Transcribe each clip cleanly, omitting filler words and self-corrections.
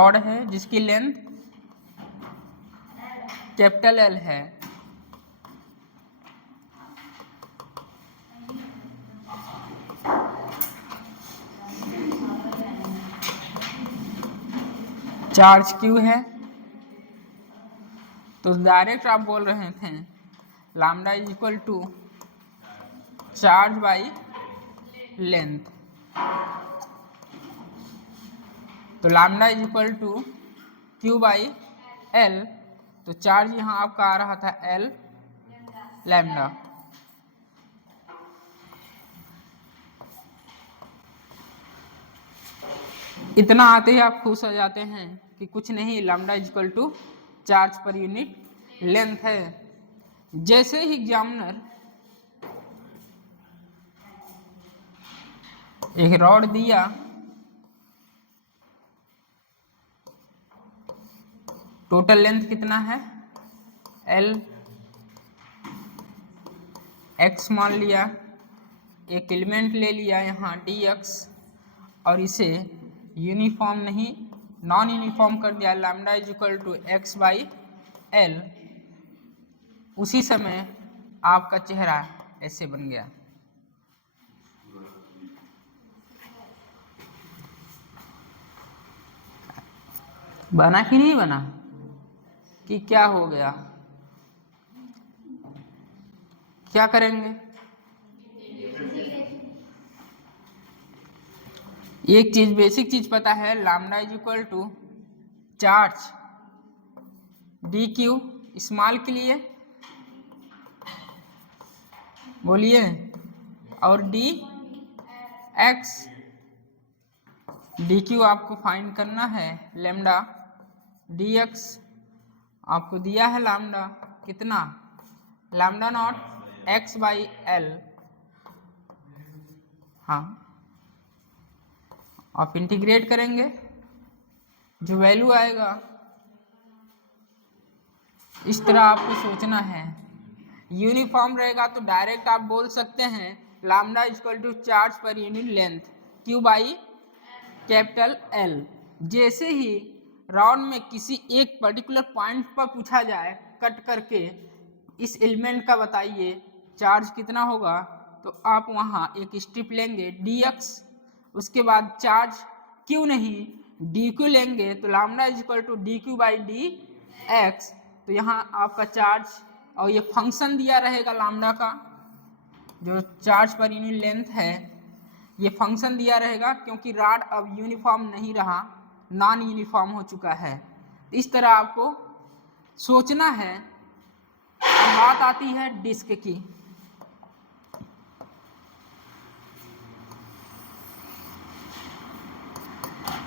Rod है जिसकी length capital L है। चार्ज क्यू है, तो डायरेक्ट आप बोल रहे थे lambda is equal to charge by length. तो lambda is equal to Q by L, तो चार्ज यहाँ आपका आ रहा था एल लैम्डा। इतना आते ही आप खुश हो जाते हैं कि कुछ नहीं, lambda is equal to charge per unit length है। जैसे ही एग्जामिनर एक रॉड दिया, टोटल लेंथ कितना है एल, एक्स मान लिया, एक एलिमेंट ले लिया यहाँ डी एक्स, और इसे यूनिफॉर्म नहीं नॉन यूनिफॉर्म कर दिया, lambda is equal to x by L. उसी समय आपका चेहरा ऐसे बन गया। बना कि नहीं बना, कि क्या हो गया, क्या करेंगे? एक चीज बेसिक चीज पता है, lambda is equal to charge D Q small के लिए बोलिए, और डी एक्स, डी क्यू आपको फाइंड करना है लैम्डा, डी एक्स आपको दिया है लैम्डा कितना, lambda naught x by L. हाँ, आप इंटीग्रेट करेंगे, जो वैल्यू आएगा इस तरह आपको सोचना है। यूनिफॉर्म रहेगा तो डायरेक्ट आप बोल सकते हैं lambda equal to charge per unit length Q by capital L. जैसे ही राउंड में किसी एक पर्टिकुलर पॉइंट पर पूछा जाए कट करके इस एलिमेंट का बताइए चार्ज कितना होगा, तो आप वहाँ एक स्ट्रिप लेंगे डी एक्स, उसके बाद चार्ज क्यू नहीं डी क्यू लेंगे, तो lambda is equal to D Q by D x. तो यहाँ आपका चार्ज और ये फंक्शन दिया रहेगा लैम्डा का, जो चार्ज पर यूनिट लेंथ है, ये फंक्शन दिया रहेगा, क्योंकि रॉड अब यूनिफॉर्म नहीं रहा, नॉन यूनिफॉर्म हो चुका है। इस तरह आपको सोचना है। बात आती है डिस्क की।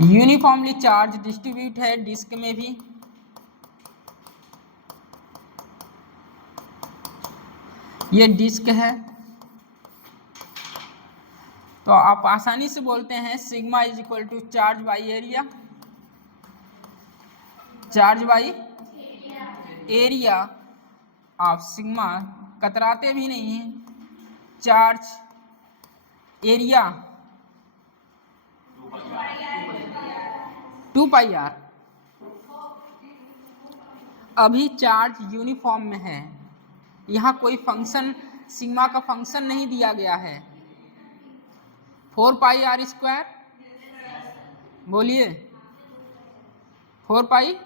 यूनिफॉर्मली चार्ज डिस्ट्रीब्यूट है डिस्क में भी। ये डिस्क है, तो आप आसानी से बोलते हैं sigma is equal to charge by area, charge by area. आप सिग्मा कतराते भी नहीं हैं, चार्ज एरिया 2 पाई आर। अभी चार्ज यूनिफॉर्म में है, यहाँ कोई फंक्शन सिग्मा का फंक्शन नहीं दिया गया है। 4 पाई आर स्क्वायर बोलिए, 4 पाई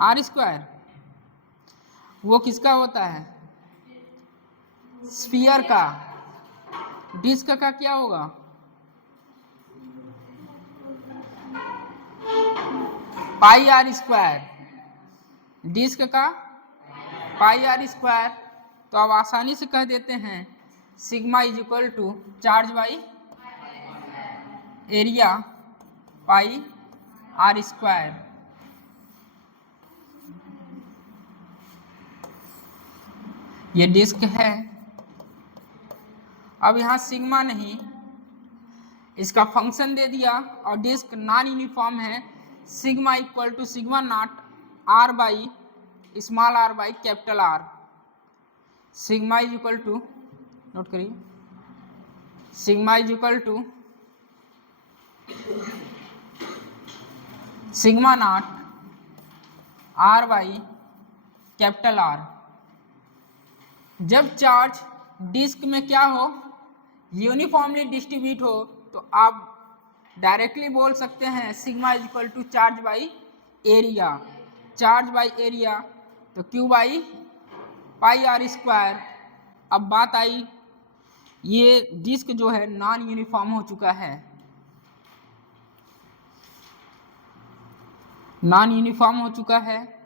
आर स्क्वायर वो किसका होता है, स्फीयर का। डिस्क का क्या होगा, पाई आर स्क्वायर, डिस्क का पाई आर स्क्वायर। तो आप आसानी से कह देते हैं sigma is equal to charge by area pi R square. ये डिस्क है। अब यहाँ सिग्मा नहीं, इसका फंक्शन दे दिया, और डिस्क नॉन यूनिफॉर्म है, sigma equal to sigma naught R by small R by capital R. Sigma is equal to, note करिए, sigma is equal to sigma naught R by capital R. जब charge disc में क्या हो, uniformly distribute हो, तो आप directly बोल सकते हैं sigma is equal to charge by area. Charge by area तो Q by pi R square. अब बात आई, ये डिस्क जो है नॉन यूनिफॉर्म हो चुका है, नॉन यूनिफॉर्म हो चुका है।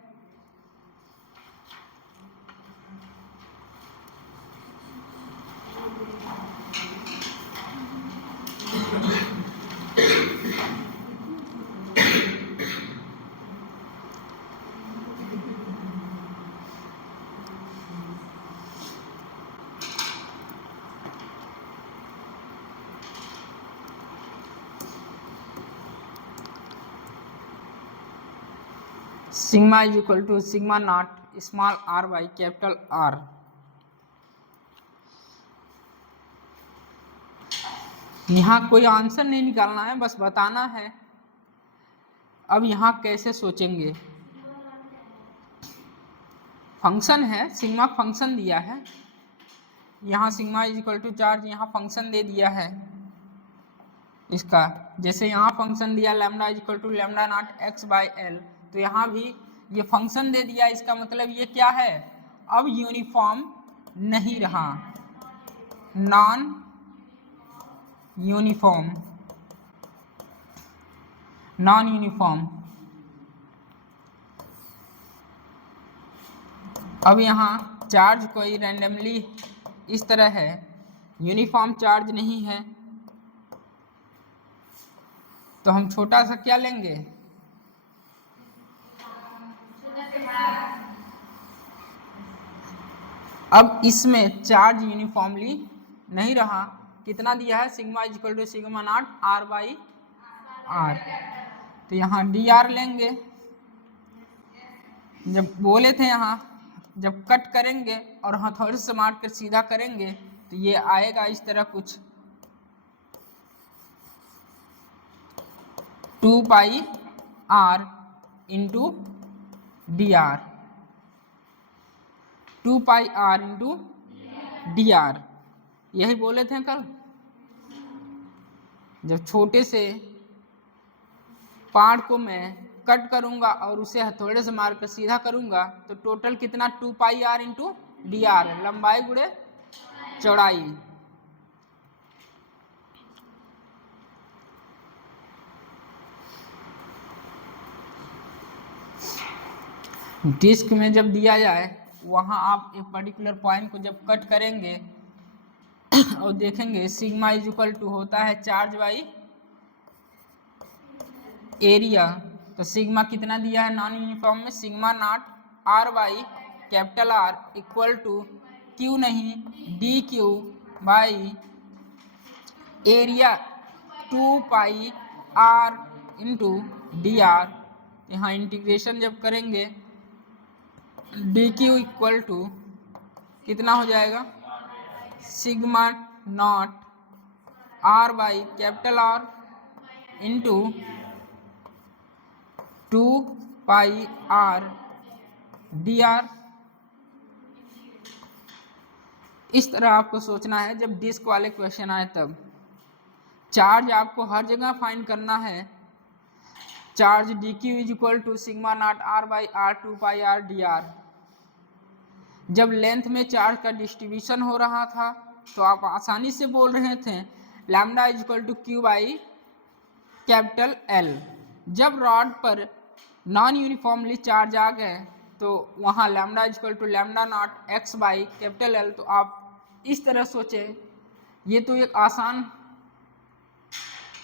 Sigma is equal to sigma naught small R by capital R. यहाँ कोई आंसर नहीं निकालना है, बस बताना है। अब यहाँ कैसे सोचेंगे, फंक्शन है, सिग्मा फंक्शन दिया है, यहाँ sigma is equal to charge, यहाँ फंक्शन दे दिया है इसका। जैसे यहाँ फंक्शन दिया lambda is equal to lambda naught x by L, तो यहाँ भी ये फंक्शन दे दिया। इसका मतलब ये क्या है, अब यूनिफॉर्म नहीं रहा, नॉन यूनिफॉर्म, नॉन यूनिफॉर्म। अब यहाँ चार्ज कोई रैंडमली इस तरह है, यूनिफॉर्म चार्ज नहीं है, तो हम छोटा सा क्या लेंगे, अब इसमें चार्ज यूनिफॉर्मली नहीं रहा। कितना दिया है, sigma is equal to sigma naught R by R, तो यहाँ डी आर लेंगे। जब बोले थे यहाँ जब कट करेंगे और हथौड़े से मार कर सीधा करेंगे तो ये आएगा इस तरह कुछ, 2 pi R into D R, 2 pi R into D R. यही बोले थे कल, जब छोटे से पार्ट को मैं कट करूंगा और उसे हथौड़े से मारकर सीधा करूंगा तो टोटल कितना, 2 pi R into D are, लंबाई गुणे चौड़ाई। डिस्क में जब दिया जाए वहां आप एक पर्टिकुलर पॉइंट को जब कट करेंगे और देखेंगे सिग्मा इज इक्वल टू होता है चार्ज बाई एरिया, तो सिग्मा कितना दिया है नॉन यूनिफॉर्म में, sigma naught R by capital R equal to Q नहीं D Q by area 2 pi R into D R. यहाँ इंटीग्रेशन जब करेंगे डी क्यू इक्वल टू कितना हो जाएगा, sigma naught R by capital R into 2 pi R D R. इस तरह आपको सोचना है जब डिस्क वाले क्वेश्चन आए तब। चार्ज आपको हर जगह फाइंड करना है, charge D Q is equal to sigma naught R by R 2 pi R D R. जब लेंथ में चार्ज का डिस्ट्रीब्यूशन हो रहा था तो आप आसानी से बोल रहे थे lambda is equal to Q by capital L. जब रॉड पर नॉन यूनिफॉर्मली चार्ज आ गए तो वहाँ lambda is equal to lambda naught x by capital L. तो आप इस तरह सोचें, ये तो एक आसान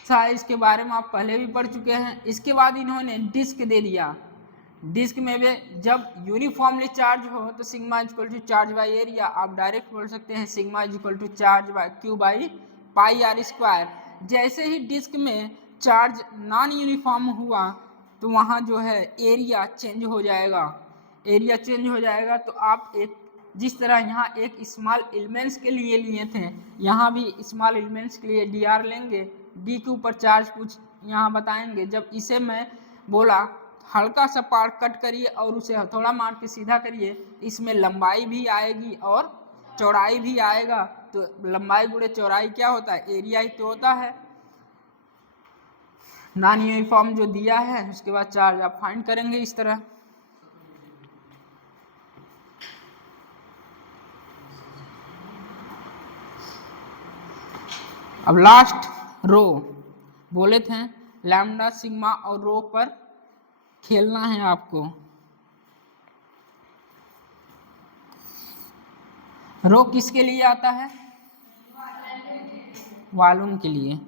था, इसके बारे में आप पहले भी पढ़ चुके हैं। इसके बाद इन्होंने डिस्क दे दिया, डिस्क में भी जब यूनिफॉर्मली चार्ज हो तो sigma is equal to charge by area, आप डायरेक्ट बोल सकते हैं sigma is equal to charge by Q by pi R square. जैसे ही डिस्क में चार्ज नॉन यूनिफॉर्म हुआ तो वहाँ जो है एरिया चेंज हो जाएगा, एरिया चेंज हो जाएगा। तो आप एक जिस तरह यहाँ एक स्मॉल एलिमेंट्स के लिए लिए थे, यहाँ भी स्मॉल एलिमेंट्स के लिए डी आर लेंगे, डी के ऊपर चार्ज कुछ यहाँ बताएंगे। जब इसे मैं बोला हल्का सा पार्ट कट करिए और उसे हथौड़ा मार के सीधा करिए, इसमें लंबाई भी आएगी और चौड़ाई भी आएगा। तो लंबाई गुणे चौड़ाई क्या होता है, एरिया ही तो होता है। नॉन यूनिफॉर्म जो दिया है उसके बाद चार्ज आप फाइंड करेंगे इस तरह। अब लास्ट रो बोले थे लैम्डा सिग्मा और रो पर खेलना है आपको। रो किसके लिए आता है, वॉल्यूम के लिए।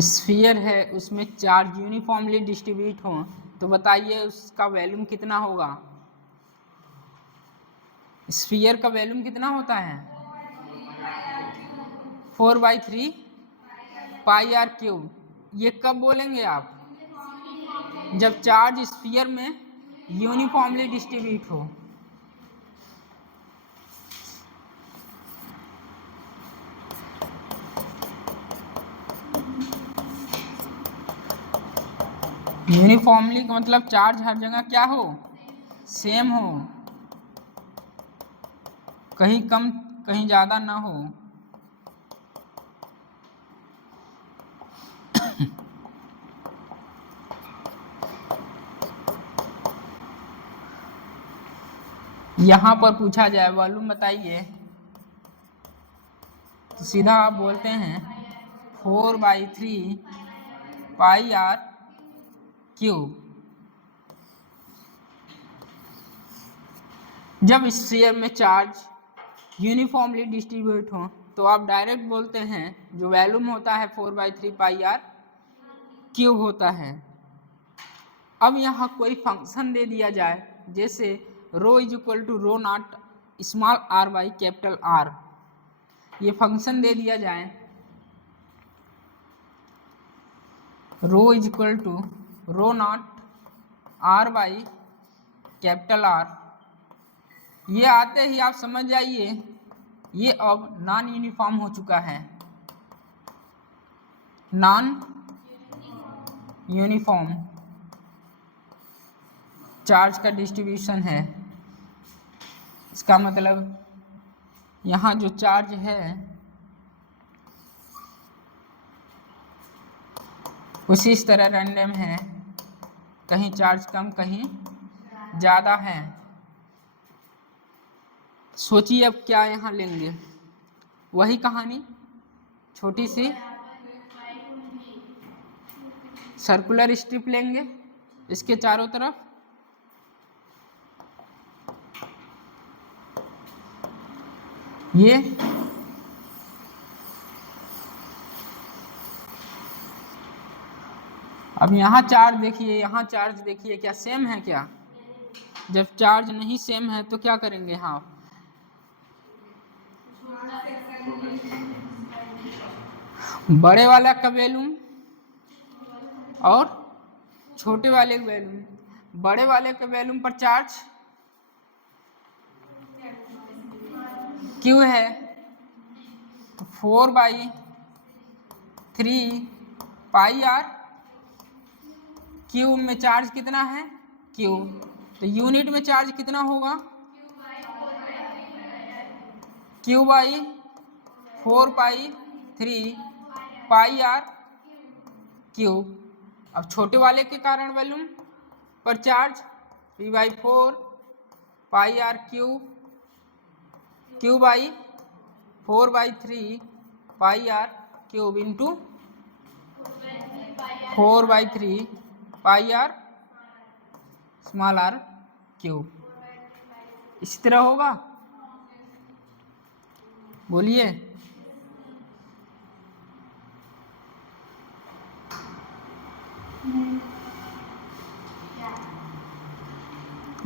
स्फीयर है उसमें चार्ज यूनिफॉर्मली डिस्ट्रीब्यूट हो, तो बताइए उसका वॉल्यूम कितना होगा। स्फीयर का वॉल्यूम कितना होता है, 4/3 पाई आर क्यूब। ये कब बोलेंगे आप, जब चार्ज स्फीयर में यूनिफॉर्मली डिस्ट्रीब्यूट हो। यूनिफॉर्मली का मतलब चार्ज हर जगह क्या हो, सेम हो, कहीं कम कहीं ज़्यादा ना हो। यहाँ पर पूछा जाए वॉल्यूम बताइए, तो सीधा आप बोलते हैं 4/3 पाई आर क्यूब। जब स्फीयर में चार्ज यूनिफॉर्मली डिस्ट्रीब्यूट हो तो आप डायरेक्ट बोलते हैं जो वॉल्यूम होता है 4/3 पाई आर क्यूब होता है। अब यहाँ कोई फंक्शन दे दिया जाए, जैसे rho is equal to rho naught small R by capital R, ये फंक्शन दे दिया जाए, rho is equal to rho naught R by capital R. ये आते ही आप समझ जाइए ये अब नॉन यूनिफॉर्म हो चुका है, नॉन यूनिफॉर्म चार्ज का डिस्ट्रीब्यूशन है। इसका मतलब यहाँ जो चार्ज है उसी इस तरह रैंडम है, कहीं चार्ज कम कहीं ज़्यादा है। सोचिए अब क्या यहाँ लेंगे, वही कहानी, छोटी सी सर्कुलर स्ट्रिप लेंगे इसके चारों तरफ, ये अब यहाँ चार्ज देखिए, यहाँ चार्ज देखिए क्या सेम है क्या। जब चार्ज नहीं सेम है तो क्या करेंगे, हाँ बड़े वाला का वॉल्यूम और छोटे वाले का वॉल्यूम, बड़े वाले के वॉल्यूम पर चार्ज क्यू है, तो 4/3 पाई आर क्यूब में चार्ज कितना है, क्यू, तो यूनिट में चार्ज कितना होगा, Q/4/3 पाई आर क्यूब। अब छोटे वाले के कारण वॉल्यूम पर charge P/4 pi R cube, Q/4/3 pi R cube into 4/3 pi R small R cube. इसी तरह होगा, बोलिए।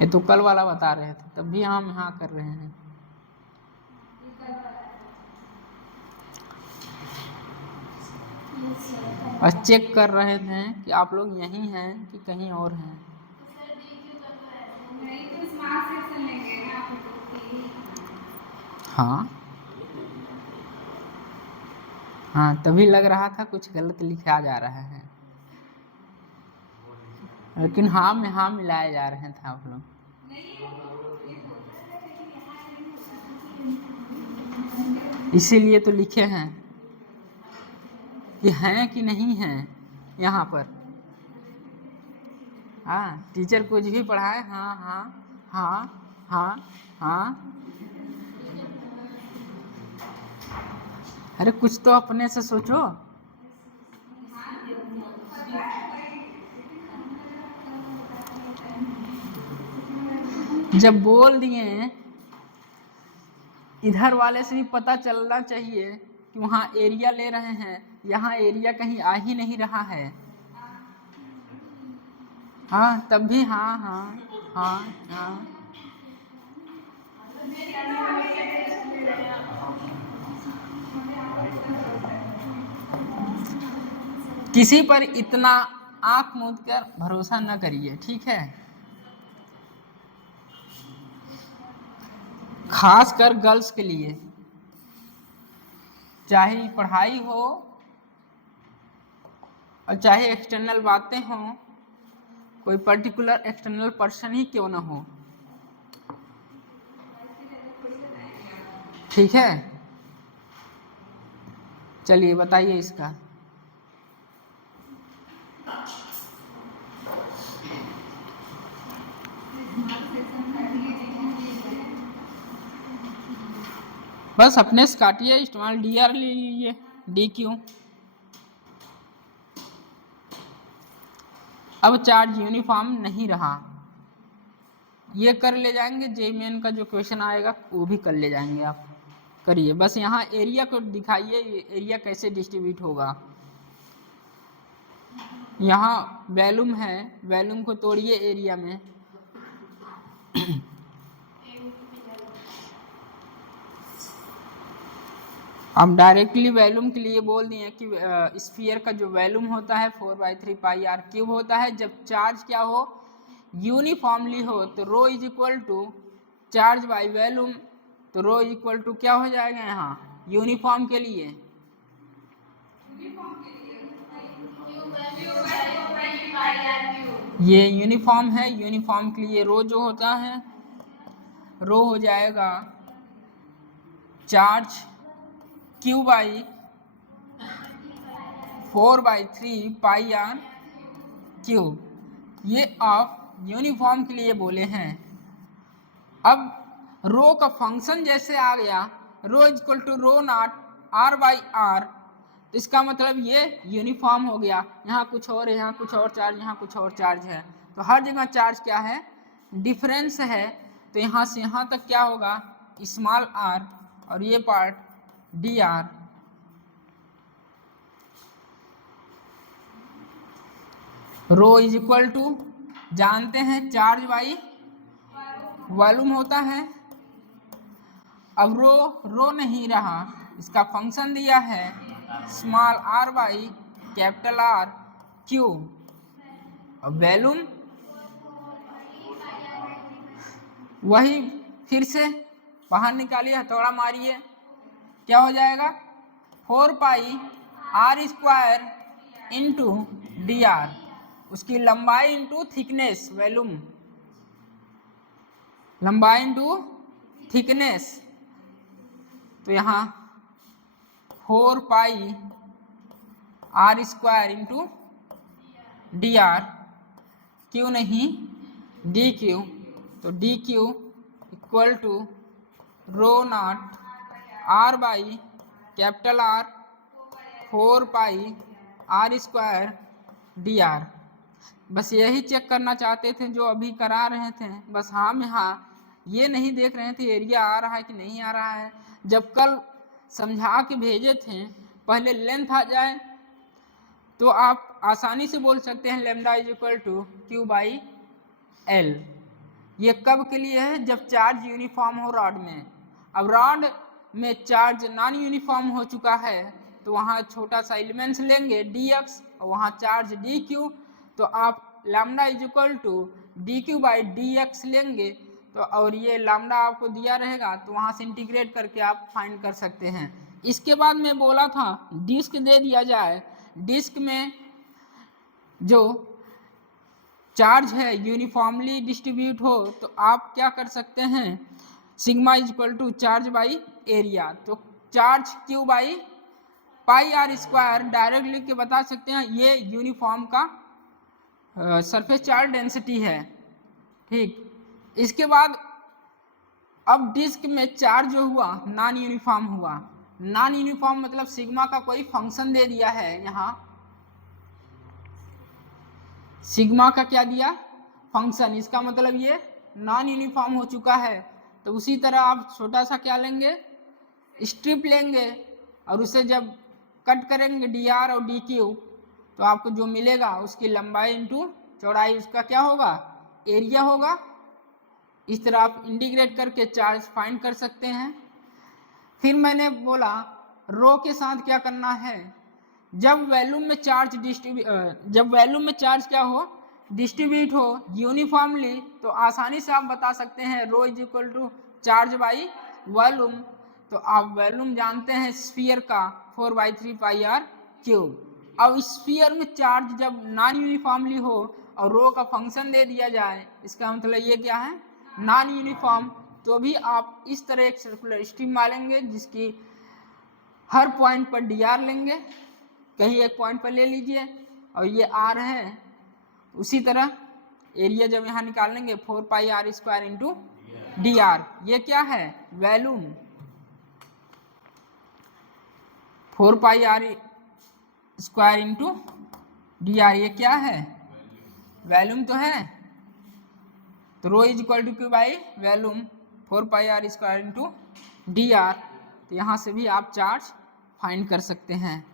ये तो कल वाला बता रहे थे, तब भी हम यहाँ कर रहे हैं। और चेक कर रहे थे कि आप लोग यहीं हैं कि कहीं और हैं। हाँ हाँ, तभी लग रहा था कुछ गलत लिखा जा रहा है, लेकिन हाँ में हाँ मिलाए जा रहे थे आप लोग। इसीलिए तो लिखे हैं कि हैं कि नहीं हैं यहाँ पर। हाँ, टीचर कुछ भी पढ़ाए, हाँ हाँ हाँ हाँ हाँ, अरे कुछ तो अपने से सोचो। जब बोल दिए, इधर वाले से भी पता चलना चाहिए कि वहाँ एरिया ले रहे हैं, यहाँ एरिया कहीं आ ही नहीं रहा है। हाँ तब भी हाँ हाँ हाँ हाँ, किसी पर इतना आंख मूंद कर भरोसा न करिए, ठीक है। खास कर गर्ल्स के लिए, चाहे पढ़ाई हो और चाहे एक्सटर्नल बातें हों, कोई पर्टिकुलर एक्सटर्नल पर्सन ही क्यों ना हो, ठीक है। चलिए बताइए इसका। बस अपने से काटिए, इस्तेमाल डी आर ले लीजिए, डी क्यू। अब चार्ज यूनिफॉर्म नहीं रहा, ये कर ले जाएंगे, जेईमेन का जो क्वेश्चन आएगा वो भी कर ले जाएंगे आप। करिए, बस यहाँ एरिया को दिखाइए, एरिया कैसे डिस्ट्रीब्यूट होगा। यहाँ वॉल्यूम है, वॉल्यूम को तोड़िए एरिया में। हम डायरेक्टली वॉल्यूम के लिए बोल दिए कि स्फीयर का जो वॉल्यूम होता है 4/3 पाई आर क्यूब होता है। जब चार्ज क्या हो, यूनिफॉर्मली हो, तो rho is equal to charge by volume, तो रो इज इक्वल टू क्या हो जाएगा यहाँ यूनिफॉर्म के लिए, ये यूनिफॉर्म है, यूनिफॉर्म के लिए रो जो होता है, रो हो जाएगा charge Q by 4/3 pi R cube. ये आप यूनिफॉर्म के लिए बोले हैं। अब रो का फंक्शन जैसे आ गया, rho is equal to rho naught R by R, तो इसका मतलब ये यूनिफॉर्म हो गया। यहाँ कुछ और है, यहाँ कुछ और चार्ज, यहाँ कुछ और चार्ज है, तो हर जगह चार्ज क्या है, डिफरेंस है। तो यहाँ से यहाँ तक क्या होगा, स्मॉल आर, और ये part D R. Rho is equal to जानते हैं चार्ज बाई वॉल्यूम होता है। अब रो नहीं रहा, इसका फंक्शन दिया है small R by capital R cube. अब वॉल्यूम वही, फिर से बाहर निकालिए, हथौड़ा मारिए, क्या हो जाएगा 4 pi R square into D R, उसकी लंबाई इंटू थिकनेस, वॉल्यूम लंबाई इंटू थिकनेस, तो यहाँ 4 pi R square into D R, Q नहीं डी क्यू, तो D Q equal to rho naught R by capital R 4 pi R square D R. बस यही check करना चाहते थे जो अभी करा रहे थे, बस हाँ में हाँ, ये नहीं देख रहे थे एरिया आ रहा है कि नहीं आ रहा है। जब कल समझा के भेजे थे, पहले लेंथ आ जाए तो आप आसानी से बोल सकते हैं lambda is equal to Q by L, ये कब के लिए है? जब चार्ज यूनिफॉर्म हो रॉड में। अब रॉड में चार्ज नॉन यूनिफॉर्म हो चुका है तो वहाँ छोटा सा एलिमेंट्स लेंगे dx और वहाँ चार्ज dq, तो आप lambda is equal to dq by dx लेंगे तो, और ये लैम्डा आपको दिया रहेगा तो वहाँ से इंटीग्रेट करके आप फाइंड कर सकते हैं। इसके बाद मैं बोला था डिस्क दे दिया जाए, डिस्क में जो चार्ज है यूनिफॉर्मली डिस्ट्रीब्यूट हो तो आप क्या कर सकते हैं, sigma is equal to charge by area, तो charge Q by pi R square direct लिख के बता सकते हैं ये यूनिफॉर्म का सरफेस चार्ज डेंसिटी है। ठीक, इसके बाद अब डिस्क में चार्ज जो हुआ नॉन यूनिफॉर्म हुआ, नॉन यूनिफॉर्म मतलब सिग्मा का कोई फंक्शन दे दिया है, यहाँ सिग्मा का क्या दिया फंक्शन, इसका मतलब ये नॉन यूनिफॉर्म हो चुका है। तो उसी तरह आप छोटा सा क्या लेंगे, स्ट्रिप लेंगे और उसे जब कट करेंगे dr और dq तो आपको जो मिलेगा उसकी लंबाई इंटू चौड़ाई उसका क्या होगा, एरिया होगा। इस तरह आप इंटीग्रेट करके चार्ज फाइंड कर सकते हैं। फिर मैंने बोला रो के साथ क्या करना है, जब वॉल्यूम में चार्ज क्या हो डिस्ट्रीब्यूट हो यूनिफॉर्मली तो आसानी से आप बता सकते हैं rho is equal to charge by volume. तो आप वॉल्यूम जानते हैं स्फीयर का 4/3 पाई आर क्यूब। अब स्फीयर में चार्ज जब नॉन यूनिफॉर्मली हो और रो का फंक्शन दे दिया जाए, इसका मतलब ये क्या है नॉन यूनिफॉर्म, तो भी आप इस तरह एक सर्कुलर स्ट्रिप मारेंगे जिसकी हर पॉइंट पर dr लेंगे, कहीं एक पॉइंट पर ले लीजिए और ये r है। उसी तरह एरिया जब यहाँ निकाल लेंगे 4 pi R square into dr, ये क्या है volume, 4 pi R square into dr, ये क्या है वॉल्यूम तो है। तो rho is equal to Q by volume 4 pi R square into dr, तो यहाँ से भी आप चार्ज फाइंड कर सकते हैं।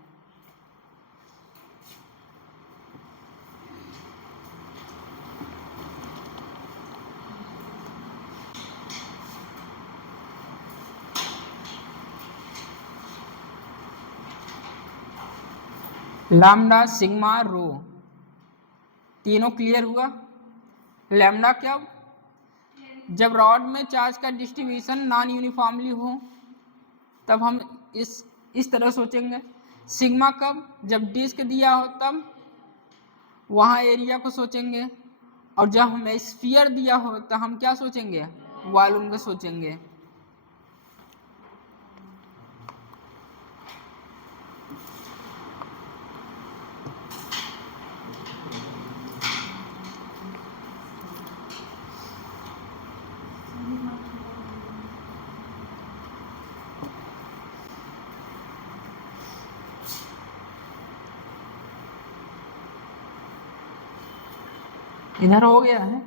लैम्डा सिग्मा रो तीनों क्लियर हुआ। लैम्डा क्या, जब रॉड में चार्ज का डिस्ट्रीब्यूशन नॉन यूनिफॉर्मली हो तब हम इस तरह सोचेंगे। सिग्मा कब, जब डिस्क दिया हो तब वहाँ एरिया को सोचेंगे, और जब हमें स्फीयर दिया हो तो हम क्या सोचेंगे वॉल्यूम को सोचेंगे। इधर हो गया है,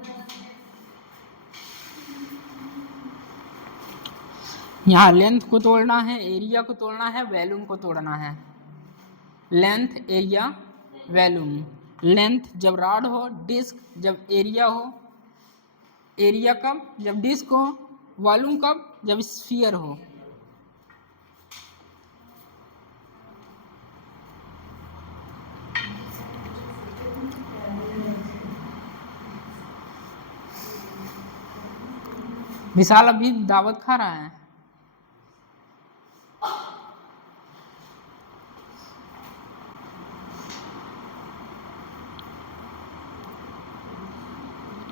यहाँ लेंथ को तोड़ना है, एरिया को तोड़ना है, वॉल्यूम को तोड़ना है। लेंथ एरिया वॉल्यूम, लेंथ जब रॉड हो, डिस्क जब एरिया हो, एरिया कब जब डिस्क हो, वॉल्यूम कब जब स्फीयर हो। विशाल अभी दावत खा रहा है।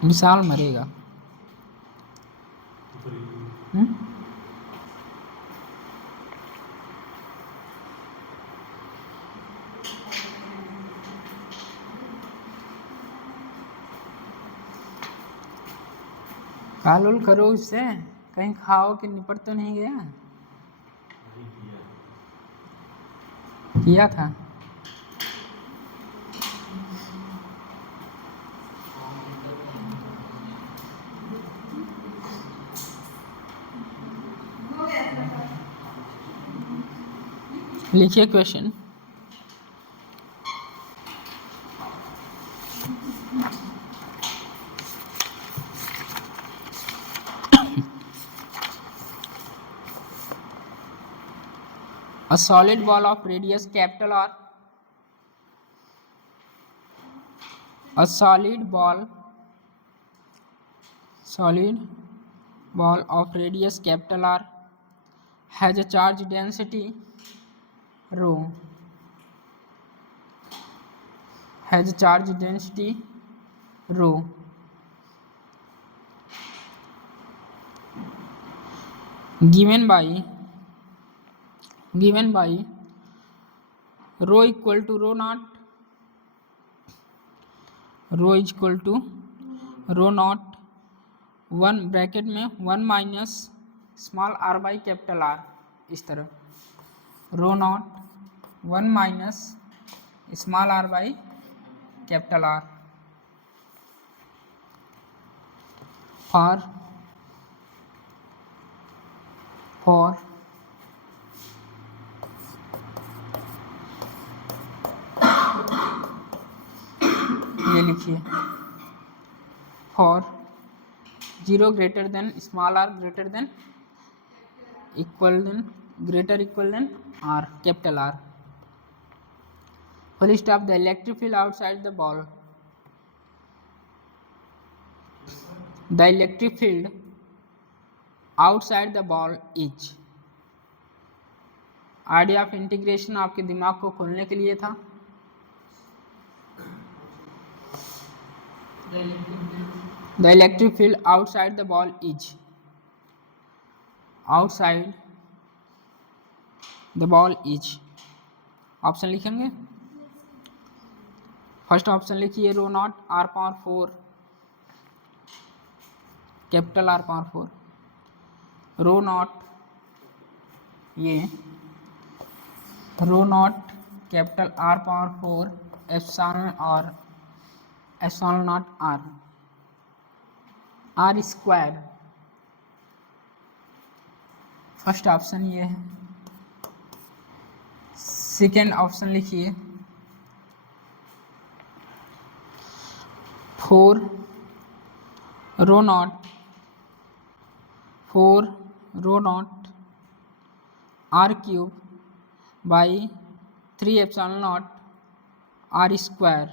विशाल मरेगा। काल उल करो उससे, कहीं खाओ कि निपट तो नहीं गया। किया था। लिखिए question. A solid ball of radius capital R. A solid ball of radius capital R has a charge density rho. Has a charge density rho. Given by rho equal to rho naught. Rho is equal to rho naught 1 bracket में 1 minus small r by capital R. इस तरह rho naught 1 minus small r by capital R for ये लिखिए for 0 greater than small r greater than greater equal than r capital R. Full stop. The electric field outside the ball. The electric field outside the ball is. Idea of integration आपके दिमाग को खोलने के लिए था. The electric field outside the ball is. Outside the ball is. Option लिखेंगे. First option लिखिए rho naught r power 4 capital R power 4. Rho naught ये rho naught capital R power 4 epsilon naught r square. First option ये है. Second option लिखिए 4 rho naught r cube by 3 epsilon naught r square.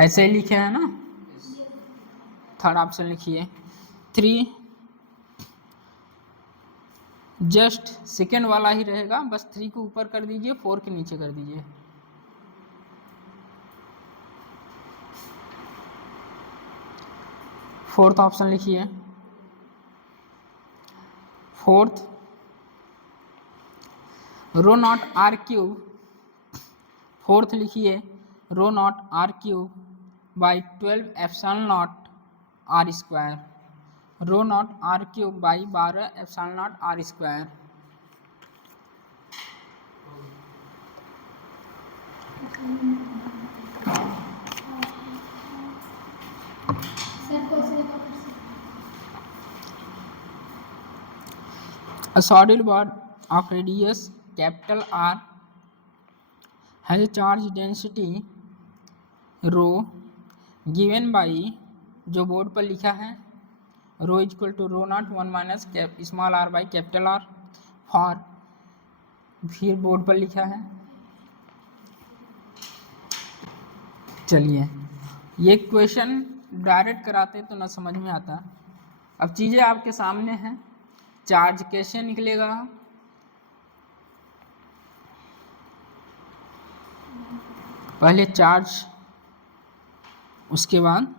ऐसे ही लिखे है ना. Third option लिखिए 3 जस्ट सेकेंड वाला ही रहेगा, बस 3 को ऊपर कर दीजिए 4 के नीचे कर दीजिए. फोर्थ ऑप्शन लिखिए. Fourth rho naught r cube. Fourth लिखिए rho naught r cube by 12 epsilon naught r square. Rho naught r cube by 12 epsilon naught r square. A solid ball of radius capital R has a charge density rho given by, जो board पर लिखा है rho is equal to rho naught 1 minus small r by capital R for, फिर board पर लिखा है. चलिए ये क्वेश्चन डायरेक्ट कराते तो ना समझ में आता. अब चीज़ें आपके सामने हैं. चार्ज कैसे निकलेगा. पहले चार्ज, उसके बाद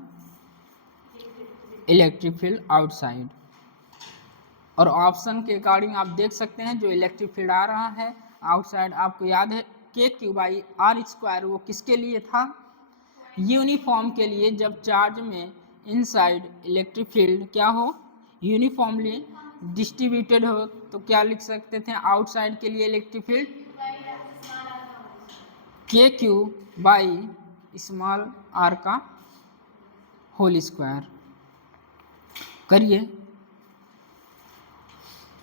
इलेक्ट्रिक फील्ड आउटसाइड. और ऑप्शन के अकॉर्डिंग आप देख सकते हैं जो इलेक्ट्रिक फील्ड आ रहा है आउटसाइड, आपको याद है k Q by r square, वो किसके लिए था. यूनिफॉर्म के लिए. जब चार्ज में इनसाइड इलेक्ट्रिक फील्ड क्या हो, यूनिफॉर्मली डिस्ट्रीब्यूटेड हो, तो क्या लिख सकते थे आउटसाइड के लिए electric field k Q by small r का होल स्क्वायर. करिए.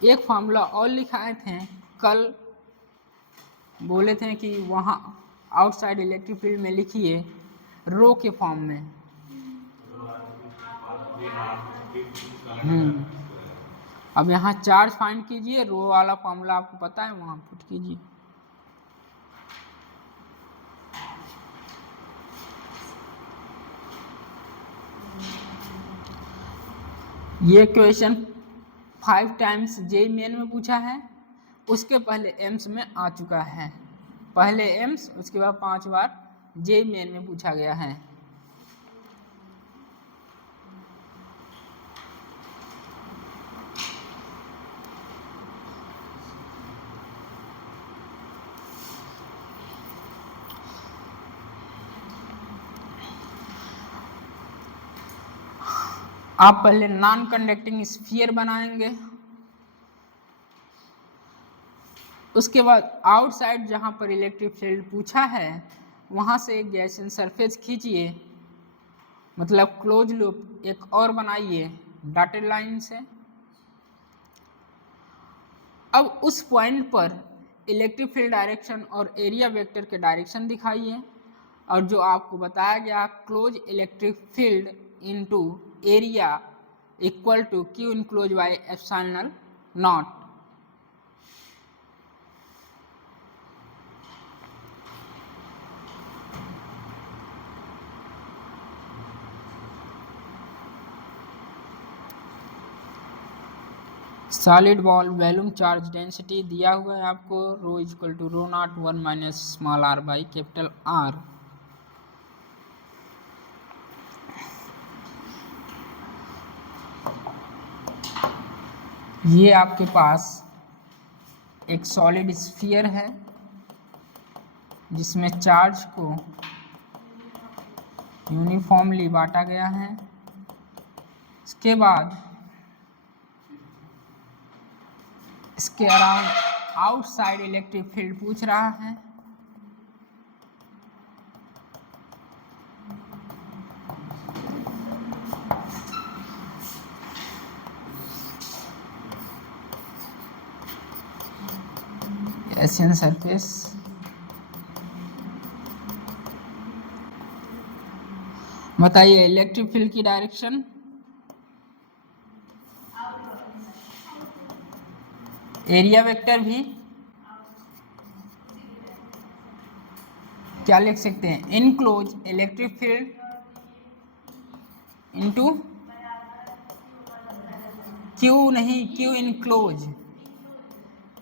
एक फार्मूला और लिखाए थे कल, बोले थे कि वहाँ आउटसाइड इलेक्ट्रिक फील्ड में लिखिए रो के फॉर्म में। अब यहाँ चार्ज फाइंड कीजिए, रो वाला फॉर्मूला आपको पता है, वहां पुट कीजिए। ये क्वेश्चन 5 टाइम्स जेईई मेन में पूछा है, उसके पहले एम्स में आ चुका है। पहले एम्स, उसके बाद 5 बार जेईई मेन में पूछा गया है। आप पहले नॉन कंडक्टिंग स्फीयर बनाएंगे, उसके बाद आउटसाइड जहां पर इलेक्ट्रिक फील्ड पूछा है वहां से एक गैसियन सरफेस खींचिए, मतलब क्लोज लूप एक और बनाइए डॉटेड लाइन से। अब उस पॉइंट पर इलेक्ट्रिक फील्ड डायरेक्शन और एरिया वेक्टर के डायरेक्शन दिखाइए, और जो आपको बताया गया close electric field into area equal to Q enclose by epsilon naught. Solid ball volume charge density दिया हुआ है आपको, rho equal to rho naught 1 minus small R by capital R. ये आपके पास एक सॉलिड स्फीयर है जिसमें चार्ज को यूनिफॉर्मली बांटा गया है। इसके बाद इसके अराउंड आउटसाइड इलेक्ट्रिक फील्ड पूछ रहा है। गैसियन सरफेस, बताइए इलेक्ट्रिक फील्ड की डायरेक्शन, एरिया वेक्टर भी क्या लिख सकते हैं, enclose electric field into Q, नहीं Q enclose,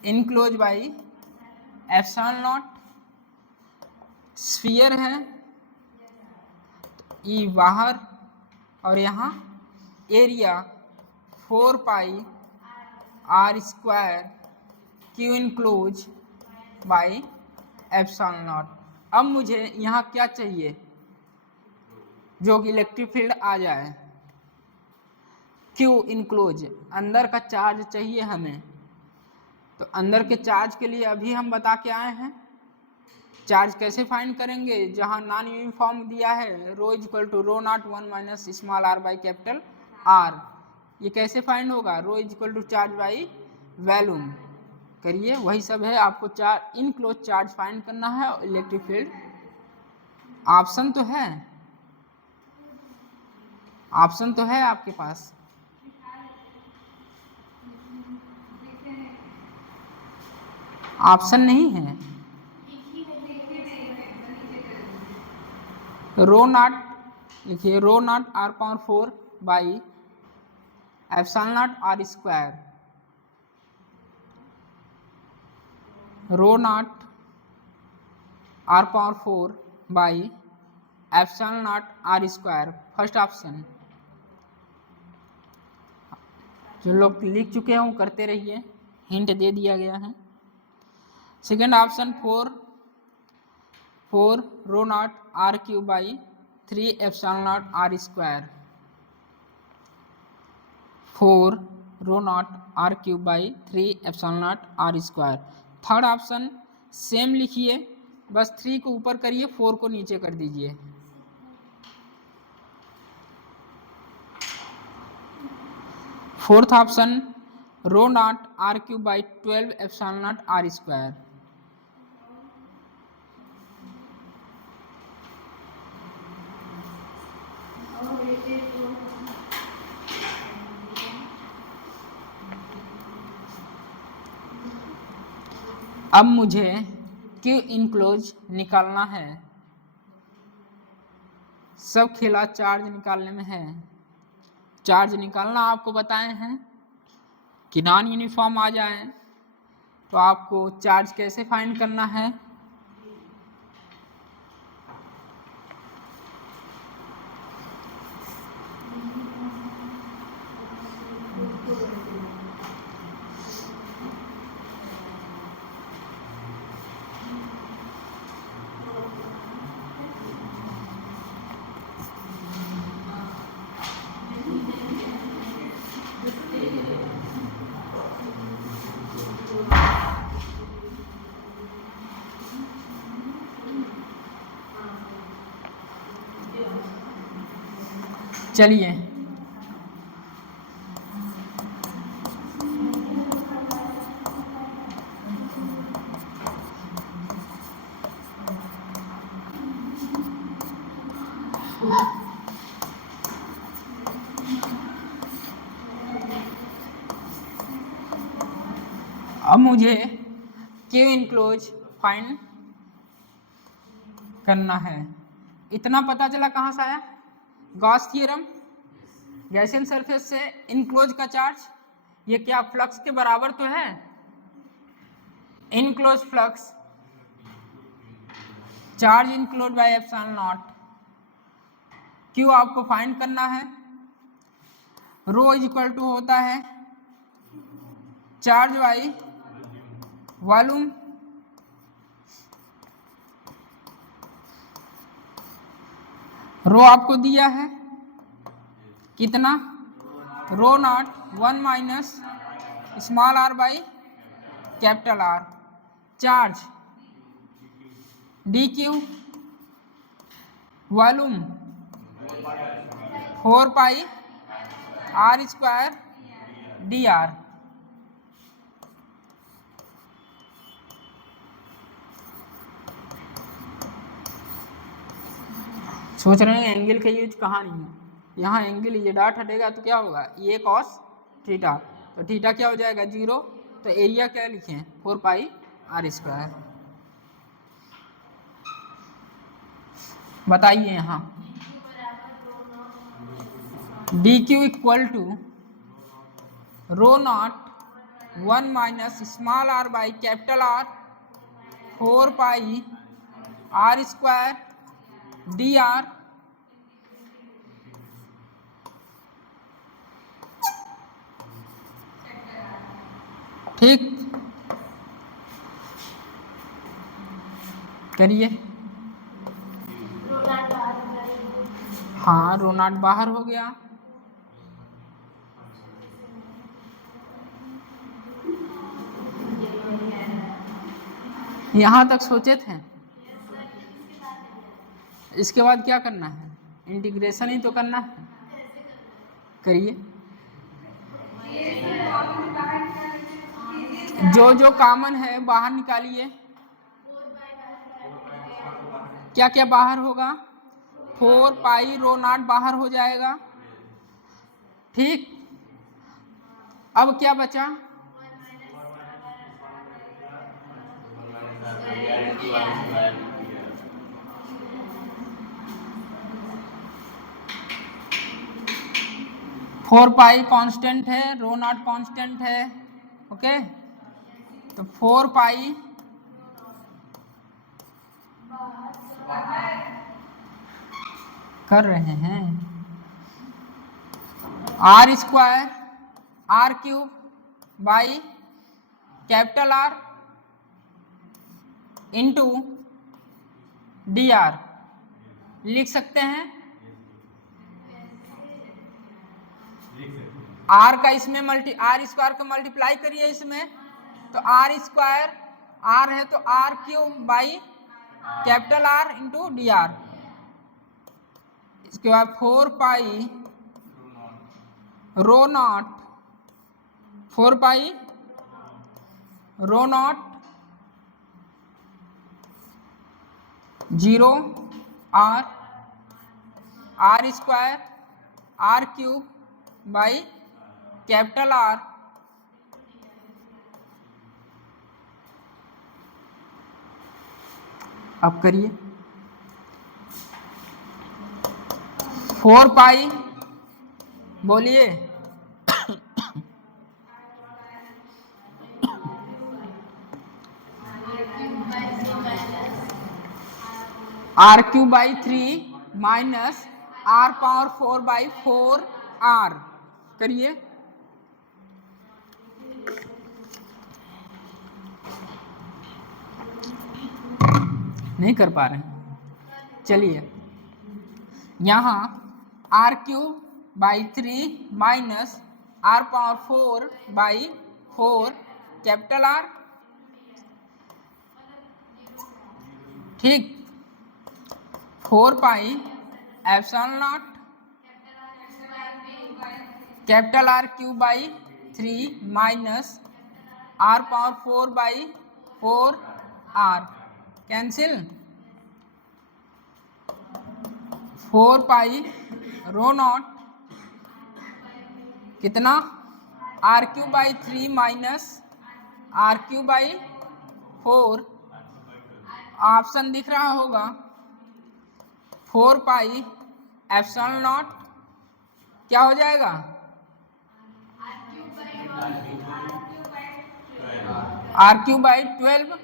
enclose by epsilon naught. Sphere है ई बाहर, और यहाँ area 4 pi R square Q enclose by epsilon naught. अब मुझे यहाँ क्या चाहिए, जो कि इलेक्ट्रिक फील्ड आ जाए, क्यू इनक्लोज, अंदर का चार्ज चाहिए हमें। तो अंदर के चार्ज के लिए अभी हम बता के आए हैं, चार्ज कैसे फाइंड करेंगे, जहां नॉन यूनिफॉर्म दिया है rho equal to rho naught 1 minus small R by capital R. ये कैसे फाइंड होगा, rho equal to charge by volume. करिए, वही सब है, आपको चार्ज इनक्लोज चार्ज फाइंड करना है और इलेक्ट्रिक फील्ड। ऑप्शन तो है, ऑप्शन तो है आपके पास। ऑप्शन नहीं है, रो नॉट लिखिए, rho naught R power 4 by epsilon naught R square, rho naught R power 4 by epsilon naught R square, first option. जो लोग लिख चुके हैं वो करते रहिए, हिंट दे दिया गया है। Second option 4 rho naught R Q by 3 epsilon naught R square, 4 rho naught R Q by 3 epsilon naught R square. Third option same लिखिए, बस 3 को ऊपर करिए, 4 को नीचे कर दीजिए। Fourth option rho naught R Q by 12 epsilon naught R square, अब मुझे Q इनक्लोज निकालना है। सब खेला चार्ज निकालने में है। चार्ज निकालना आपको बताए हैं कि नॉन यूनिफॉर्म आ जाए तो आपको चार्ज कैसे फाइंड करना है। चलिए अब मुझे Q इनक्लोज फाइंड करना है। इतना पता चला कहाँ से आया? Gauss theorem. गैसियन सरफेस से इनक्लोज का चार्ज ये क्या फ्लक्स के बराबर तो है? Enclose flux charge enclose by epsilon naught. Q आपको फाइंड करना है। रो इज इक्वल टू होता है चार्ज बाई वॉल्यूम। रो आपको दिया है कितना? Rho naught 1 minus small R by capital R. Charge D Q, volume 4 pi R square D R. सोच रहे हैं एंगल का यूज कहाँ नहीं है। यहाँ एंगल ये डॉट हटेगा तो क्या होगा? ये कॉस थीटा, तो थीटा क्या हो जाएगा? 0। तो एरिया क्या लिखें? 4 पाई आर स्क्वायर। बताइए यहाँ D Q equal to rho naught 1 minus small R by capital R 4 pi R square D R. ठीक, करिए। हाँ, रो नॉट बाहर हो गया। यहाँ तक सोचे थे। इसके बाद क्या करना है? इंटीग्रेशन ही तो करना है। करिए। जो जो कॉमन है बाहर निकालिए। क्या क्या बाहर होगा? 4 पाई रो नॉट बाहर हो जाएगा। ठीक, अब क्या बचा? फोर पाई कांस्टेंट है, रो नॉट कांस्टेंट है। ओके, तो 4 पाई कर रहे हैं R square R cube by capital R into D R लिख सकते हैं। आर का इसमें आर स्क्वायर का मल्टीप्लाई करिए इसमें, तो आर स्क्वायर आर है तो R cube by capital R into D R. इसके बाद 4 pi rho naught 4 pi rho naught 0 R R square R cube by capital R अब करिए 4 पाई बोलिए R cube by 3 minus R power 4 by 4 R करिए नहीं कर पा रहे हैं। चलिए यहाँ R cube by 3 minus R power 4 by 4 capital R, ठीक, 4 pi epsilon naught capital R cube by 3 minus R power 4 by 4 R cancel 4 pi rho naught कितना R cube by 3 minus R cube by 4 option दिख रहा होगा 4 pi epsilon not क्या हो जाएगा are cube by 12,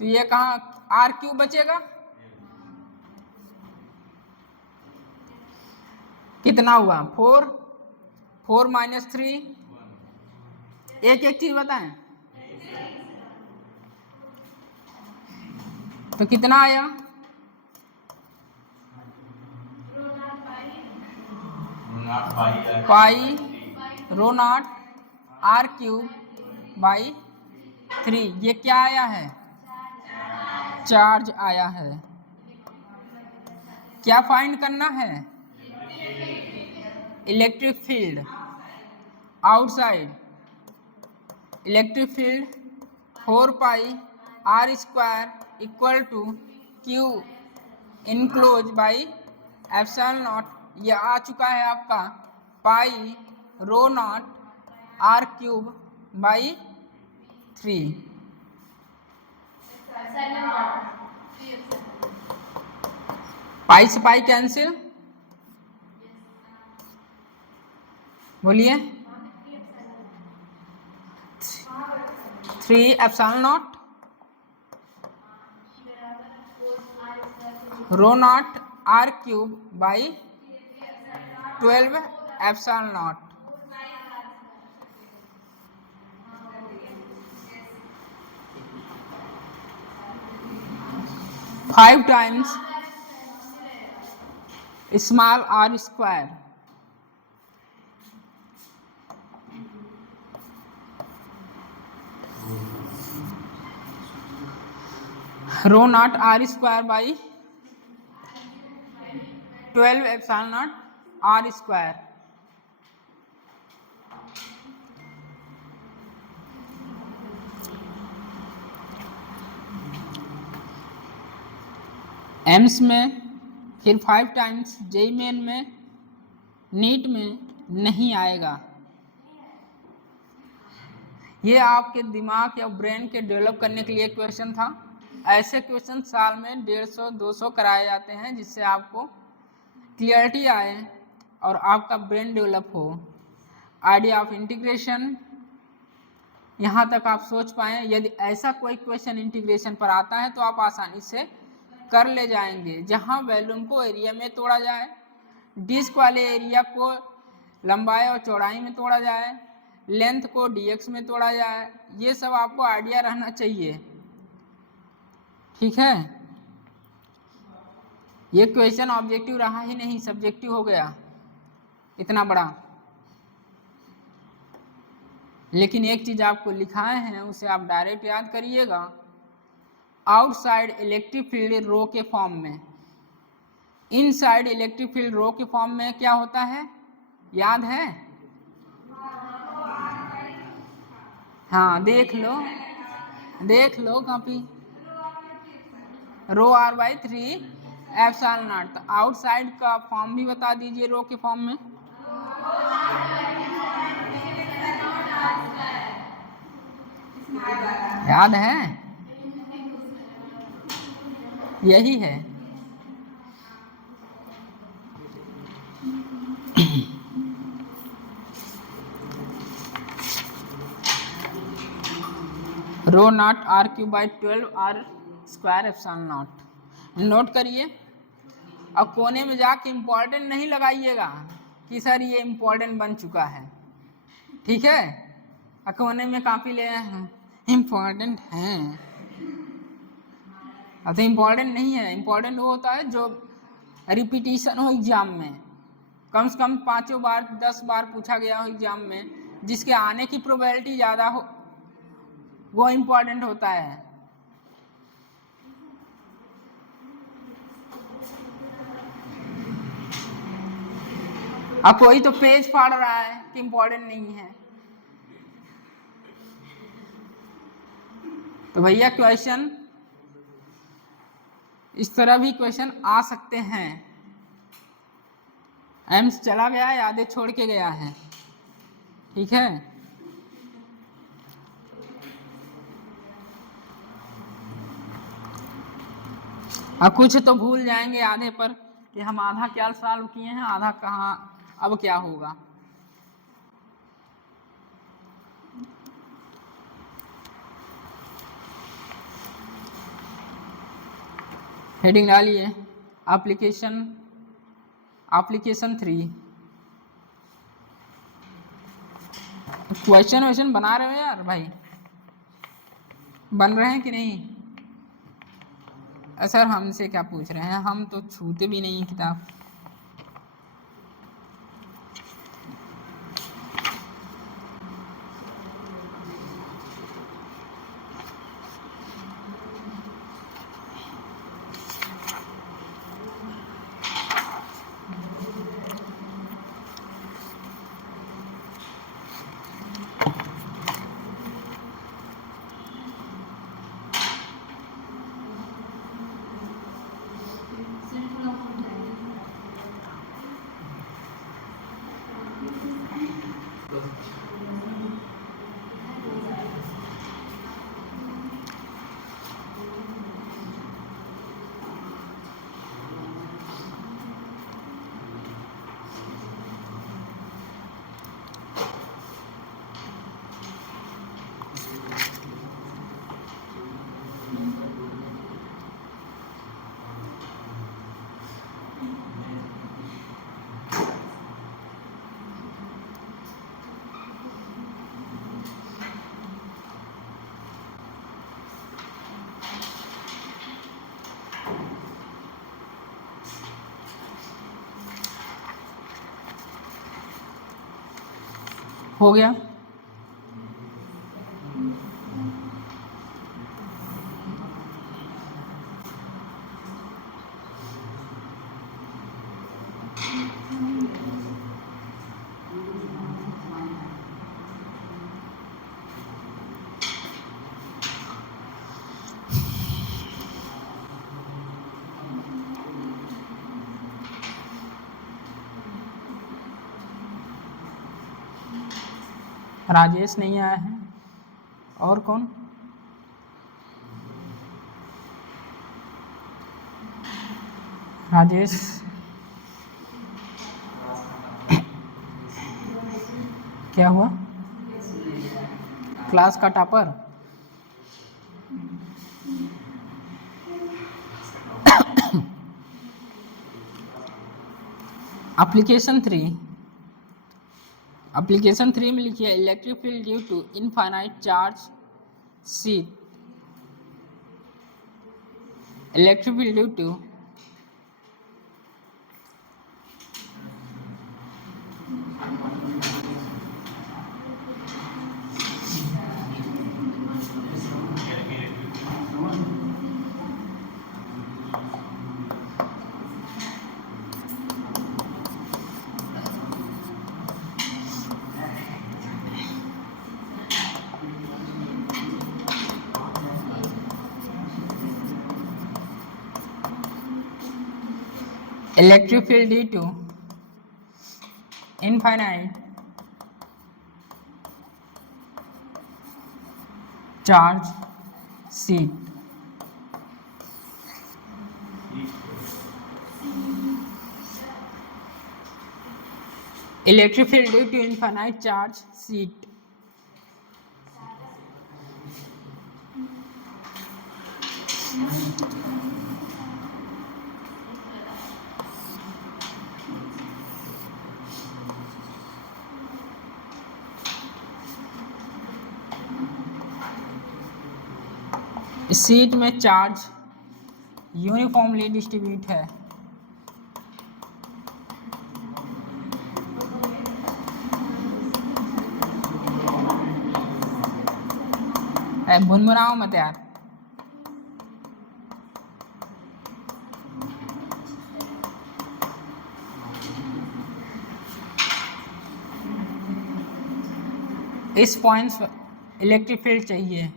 तो ये कहाँ आर क्यूब बचेगा कितना हुआ 4 4 माइनस 3 एक एक चीज बताएं तो कितना आया पाई rho naught R cube by 3 ये क्या आया है चार्ज आया है। क्या फाइंड करना है electric field outside electric field 4 pi R square equal to Q enclose by epsilon naught, ये आ चुका है आपका pi rho naught R cube by 3। Pi से पाई कैंसिल बोलिए 3 epsilon naught rho naught R cube by 12 epsilon naught. Five times small R square rho naught R square by 12 epsilon naught R square. AIIMS में फिर 5 times JEE main में NEET में नहीं आएगा। ये आपके दिमाग या ब्रेन के डेवलप करने के लिए क्वेश्चन था। ऐसे क्वेश्चन साल में 150-200 कराए जाते हैं जिससे आपको क्लियरिटी आए और आपका ब्रेन डेवलप हो। आइडिया ऑफ इंटीग्रेशन यहाँ तक आप सोच पाएँ। यदि ऐसा कोई क्वेश्चन इंटीग्रेशन पर आता है तो आप आसानी से कर ले जाएंगे। जहाँ वॉल्यूम को एरिया में तोड़ा जाए, डिस्क वाले एरिया को लंबाई और चौड़ाई में तोड़ा जाए, लेंथ को dx में तोड़ा जाए, ये सब आपको आइडिया रहना चाहिए, ठीक है। ये क्वेश्चन ऑब्जेक्टिव रहा ही नहीं, सब्जेक्टिव हो गया इतना बड़ा। लेकिन एक चीज आपको लिखाए हैं उसे आप डायरेक्ट याद करिएगा। आउटसाइड इलेक्ट्रिक फील्ड रो के फॉर्म में, इनसाइड इलेक्ट्रिक फील्ड रो के फॉर्म में क्या होता है याद है? हाँ देख लो copy. Rho r/3 epsilon naught. तो आउटसाइड का फॉर्म भी बता दीजिए रो के फॉर्म में। याद है, यही है। Rho naught R cube by 12 R square epsilon naught. Note करिए। अब कोने में जाके इम्पोर्टेंट नहीं लगाइएगा कि सर ये इम्पोर्टेंट बन चुका है, ठीक है। अब कोने में काफी ले इम्पोर्टेंट है, अब तो इम्पोर्टेंट नहीं है। इम्पोर्टेंट वो होता है जो रिपीटिशन हो एग्जाम में, कम से कम 5 बार 10 बार पूछा गया हो एग्जाम में, जिसके आने की प्रोबेबिलिटी ज़्यादा हो, वो इम्पोर्टेंट होता है। अब कोई तो पेज फाड़ रहा है कि इम्पोर्टेंट नहीं है। तो भैया क्वेश्चन इस तरह भी क्वेश्चन आ सकते हैं। एम्स चला गया है, आधे छोड़ के गया है, ठीक है। अब कुछ तो भूल जाएंगे आधे पर कि हम आधा क्या सॉल्व किए हैं, आधा कहाँ, अब क्या होगा। हेडिंग डालिए एप्लीकेशन 3। क्वेश्चन बना रहे हो यार भाई, बन रहे हैं कि नहीं? सर हमसे क्या पूछ रहे हैं, हम तो छूते भी नहीं किताब। हो गया। राजेश नहीं आया है, और कौन? राजेश क्या हुआ? क्लास का टॉपर? एप्लीकेशन 3 में लिखिए electric field due to infinite charge sheet. Electric field due to electric field due to infinite charge sheet. Electric field due to infinite charge sheet. Sheet में चार्ज यूनिफॉर्मली डिस्ट्रीब्यूट है। बुनबुनाओ मत यार। इस points electric field चाहिए।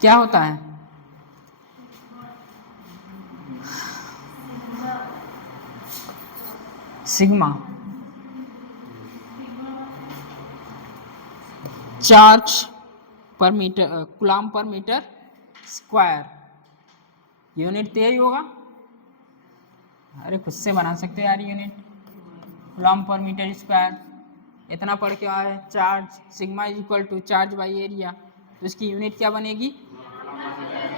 क्या होता है? सिग्मा चार्ज पर metre coulomb per metre square. Unit तो यही होगा। अरे खुद से बना सकते हैं यार unit. Coulomb per metre square इतना पढ़ के आए। Charge sigma is equal to charge by area, तो इसकी यूनिट क्या बनेगी?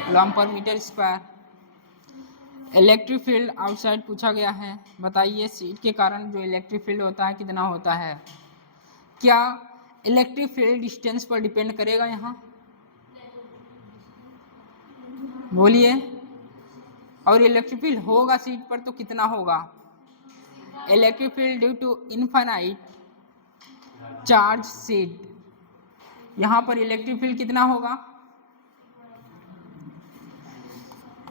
Coulomb per metre square. Electric field outside पूछा गया है। बताइए सीट के कारण जो इलेक्ट्रिक फील्ड होता है कितना होता है? क्या इलेक्ट्रिक फील्ड डिस्टेंस पर डिपेंड करेगा? यहाँ बोलिए। और इलेक्ट्रिक फील्ड होगा सीट पर तो कितना होगा? Electric field due to infinite charge sheet. यहाँ पर इलेक्ट्रिक फील्ड कितना होगा?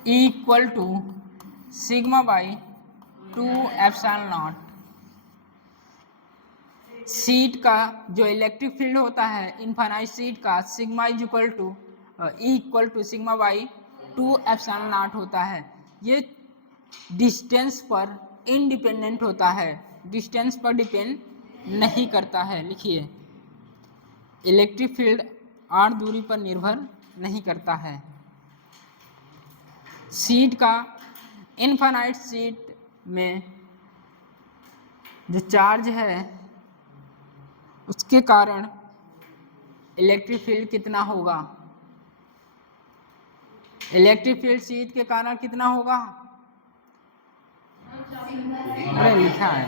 E equal to sigma by 2 epsilon naught. Sheet का जो इलेक्ट्रिक फील्ड होता है इनफाइनाइट सीट का, sigma is equal to E equal to sigma by 2 epsilon naught होता है। ये डिस्टेंस पर इंडिपेंडेंट होता है, डिस्टेंस पर डिपेंड नहीं करता है। लिखिए, इलेक्ट्रिक फील्ड r दूरी पर निर्भर नहीं करता है। सीट का इनफाइनाइट सीट में जो चार्ज है उसके कारण इलेक्ट्रिक फील्ड कितना होगा? इलेक्ट्रिक फील्ड सीट के कारण कितना होगा? अरे लिखा है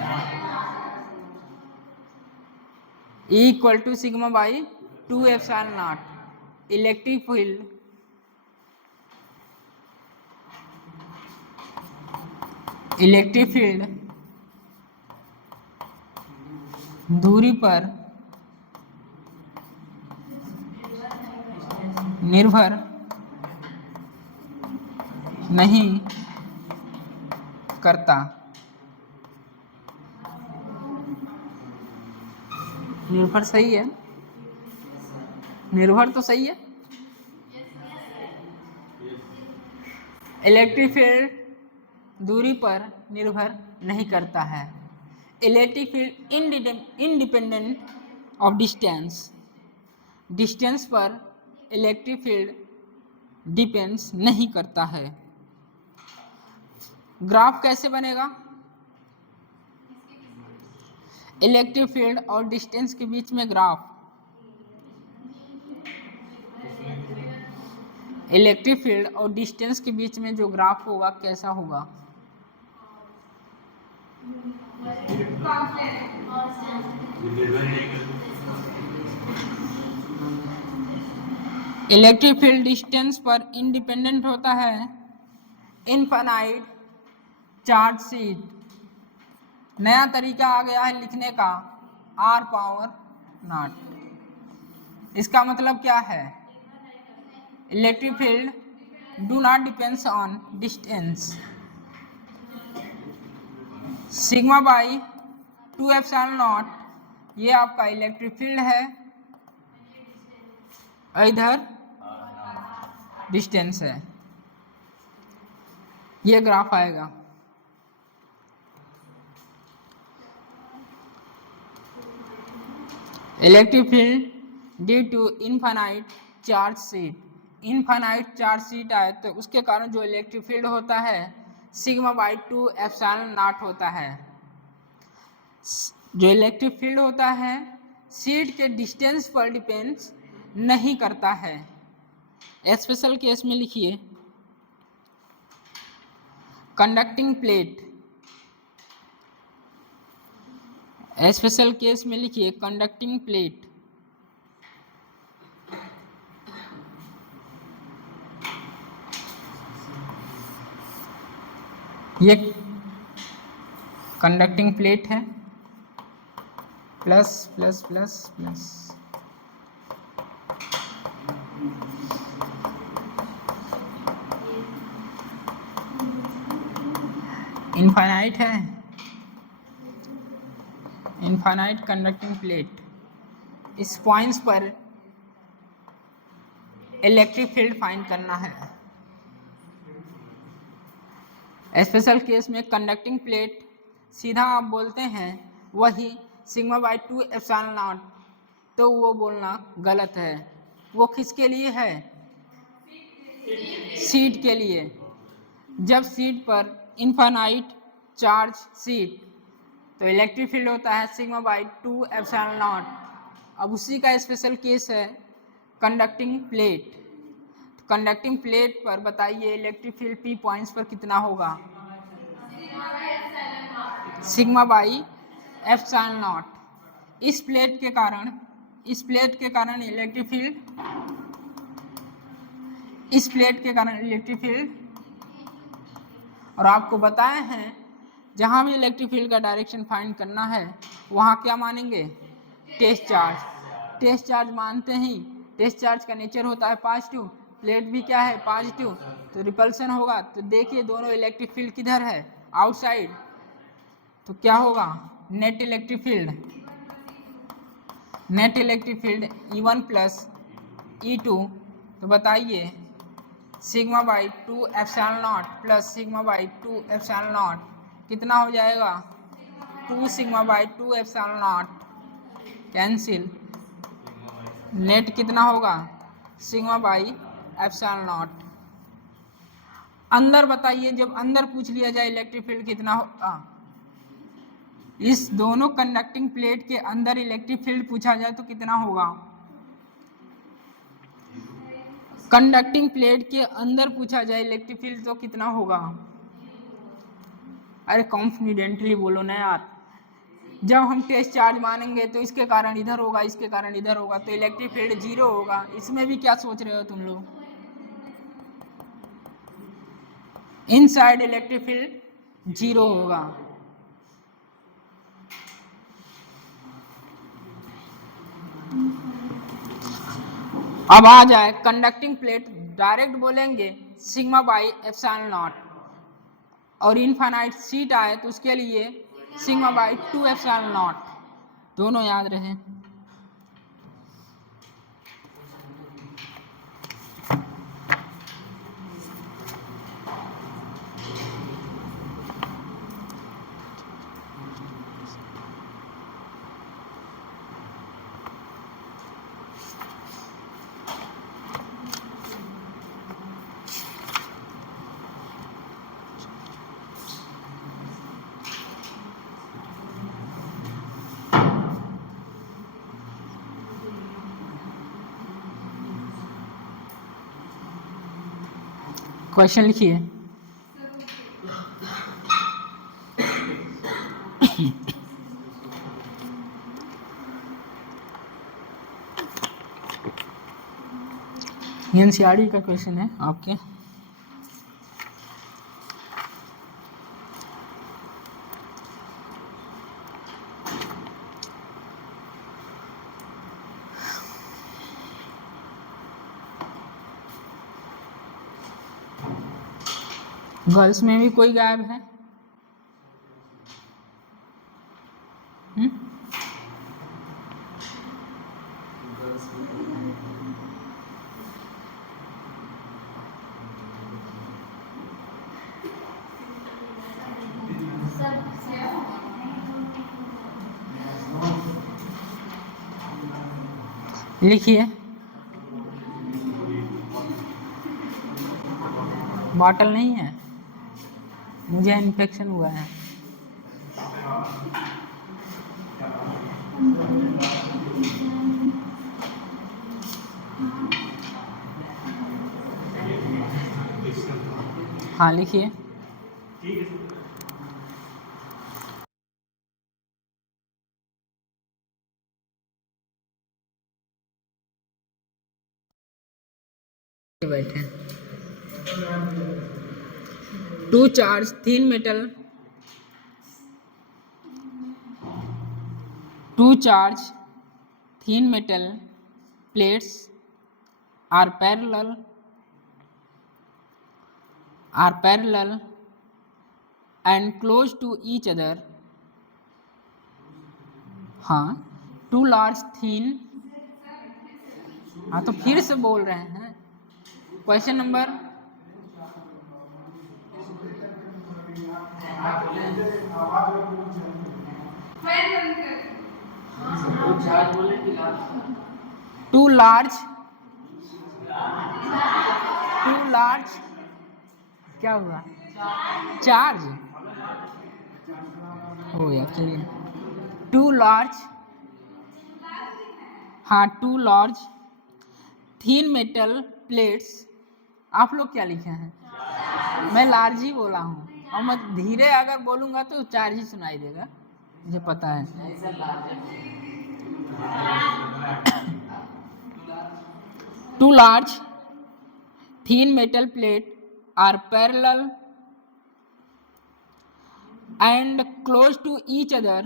E equal to sigma by 2 epsilon naught. Electric field दूरी पर निर्भर नहीं करता। निर्भर सही है, निर्भर तो सही है। इलेक्ट्रिक फील्ड दूरी पर निर्भर नहीं करता है। Electric field independent of distance. Distance पर इलेक्ट्रिक फील्ड डिपेंड्स नहीं करता है। ग्राफ कैसे बनेगा? इलेक्ट्रिक फील्ड और डिस्टेंस के बीच में ग्राफ। इलेक्ट्रिक फील्ड और डिस्टेंस के बीच में जो ग्राफ होगा कैसा होगा? इलेक्ट्रिक फील्ड डिस्टेंस पर इंडिपेंडेंट होता है। Infinite charge seat. नया तरीका आ गया है लिखने का, r पावर नॉट। इसका मतलब क्या है? Electric field do not depends on distance. Sigma by 2 epsilon naught ये आपका इलेक्ट्रिक फील्ड है। इधर डिस्टेंस है। ये ग्राफ आएगा। Electric field due to infinite charge sheet, infinite charge sheet आए तो उसके कारण जो इलेक्ट्रिक फील्ड होता है सिग्मा बाई 2 एप्सिलॉन नॉट होता है। जो इलेक्ट्रिक फील्ड होता है शीट के डिस्टेंस पर डिपेंड्स नहीं करता है। स्पेशल केस में लिखिए कंडक्टिंग प्लेट, स्पेशल केस में लिखिए कंडक्टिंग प्लेट। ये कंडक्टिंग प्लेट है, plus plus plus plus, infinite है, इनफाइनाइट कंडक्टिंग प्लेट। इस पॉइंट्स पर इलेक्ट्रिक फील्ड फाइंड करना है। स्पेशल केस में कंडक्टिंग प्लेट सीधा आप बोलते हैं वही सिग्मा बाई 2 एप्सिलॉन नॉट, तो वो बोलना गलत है। वो किसके लिए है? शीट के लिए। जब शीट पर इनफाइनाइट चार्ज शीट तो इलेक्ट्रिक फील्ड होता है सिग्मा बाई 2 एप्सिलॉन नॉट। अब उसी का स्पेशल केस है कंडक्टिंग प्लेट। कंडक्टिंग प्लेट पर बताइए इलेक्ट्रिक फील्ड पी पॉइंट्स पर कितना होगा? Sigma by epsilon not. इस प्लेट के कारण इलेक्ट्रिक फील्ड, इस प्लेट के कारण इलेक्ट्रिक फील्ड, और आपको बताए हैं जहां भी इलेक्ट्रिक फील्ड का डायरेक्शन फाइंड करना है वहां क्या मानेंगे? Test charge. टेस्ट चार्ज मानते ही टेस्ट चार्ज का नेचर होता है पॉजिटिव, प्लेट भी क्या है? पॉजिटिव, तो रिपल्सन होगा। तो देखिए दोनों इलेक्ट्रिक फील्ड किधर है? आउटसाइड। तो क्या होगा? Net electric field, net electric field E1 plus E2। तो बताइए sigma by 2 epsilon not plus sigma by 2 epsilon not कितना हो जाएगा? 2 sigma by 2 epsilon not cancel, net कितना होगा? Sigma by epsilon not. अंदर बताइए, जब अंदर पूछ लिया जाए इलेक्ट्रिक फील्ड कितना होगा, इस दोनों कंडक्टिंग प्लेट के अंदर इलेक्ट्रिक फील्ड पूछा जाए तो कितना होगा? कंडक्टिंग प्लेट के अंदर पूछा जाए इलेक्ट्रिक फील्ड तो कितना होगा? अरे कॉन्फिडेंटली बोलो ना यार। जब हम टेस्ट चार्ज मानेंगे तो इसके कारण इधर होगा, इसके कारण इधर होगा, तो इलेक्ट्रिक फील्ड 0 होगा। इसमें भी क्या सोच रहे हो तुम लोग? इनसाइड इलेक्ट्रिक फील्ड 0 होगा। अब आ जाए कंडक्टिंग प्लेट, डायरेक्ट बोलेंगे सिग्मा बाई एप्सिलॉन नॉट, और इनफाइनाइट शीट आए तो उसके लिए सिग्मा बाई 2 एप्सिलॉन नॉट। दोनों याद रहे। क्वेश्चन लिखिए। एनसीईआरटी का क्वेश्चन है आपके। गर्ल्स में भी कोई गायब है? लिखिए। बॉटल नहीं है, मुझे इन्फेक्शन हुआ है। हाँ लिखिए। बैठे। Two charge thin metal, two charge thin metal plates are parallel and close to each other. हाँ, टू लार्ज थीन। हाँ तो फिर से बोल रहे हैं। क्वेश्चन नंबर टू लार्ज क्या हुआ? चार्ज हो गया, चलिए। टू लार्ज, हाँ two large thin metal plates. आप लोग क्या लिखे हैं? मैं लार्ज ही बोला हूँ, और मैं धीरे अगर बोलूंगा तो चार्ज ही सुनाई देगा, मुझे पता है। Two large thin metal plate are parallel and close to each other.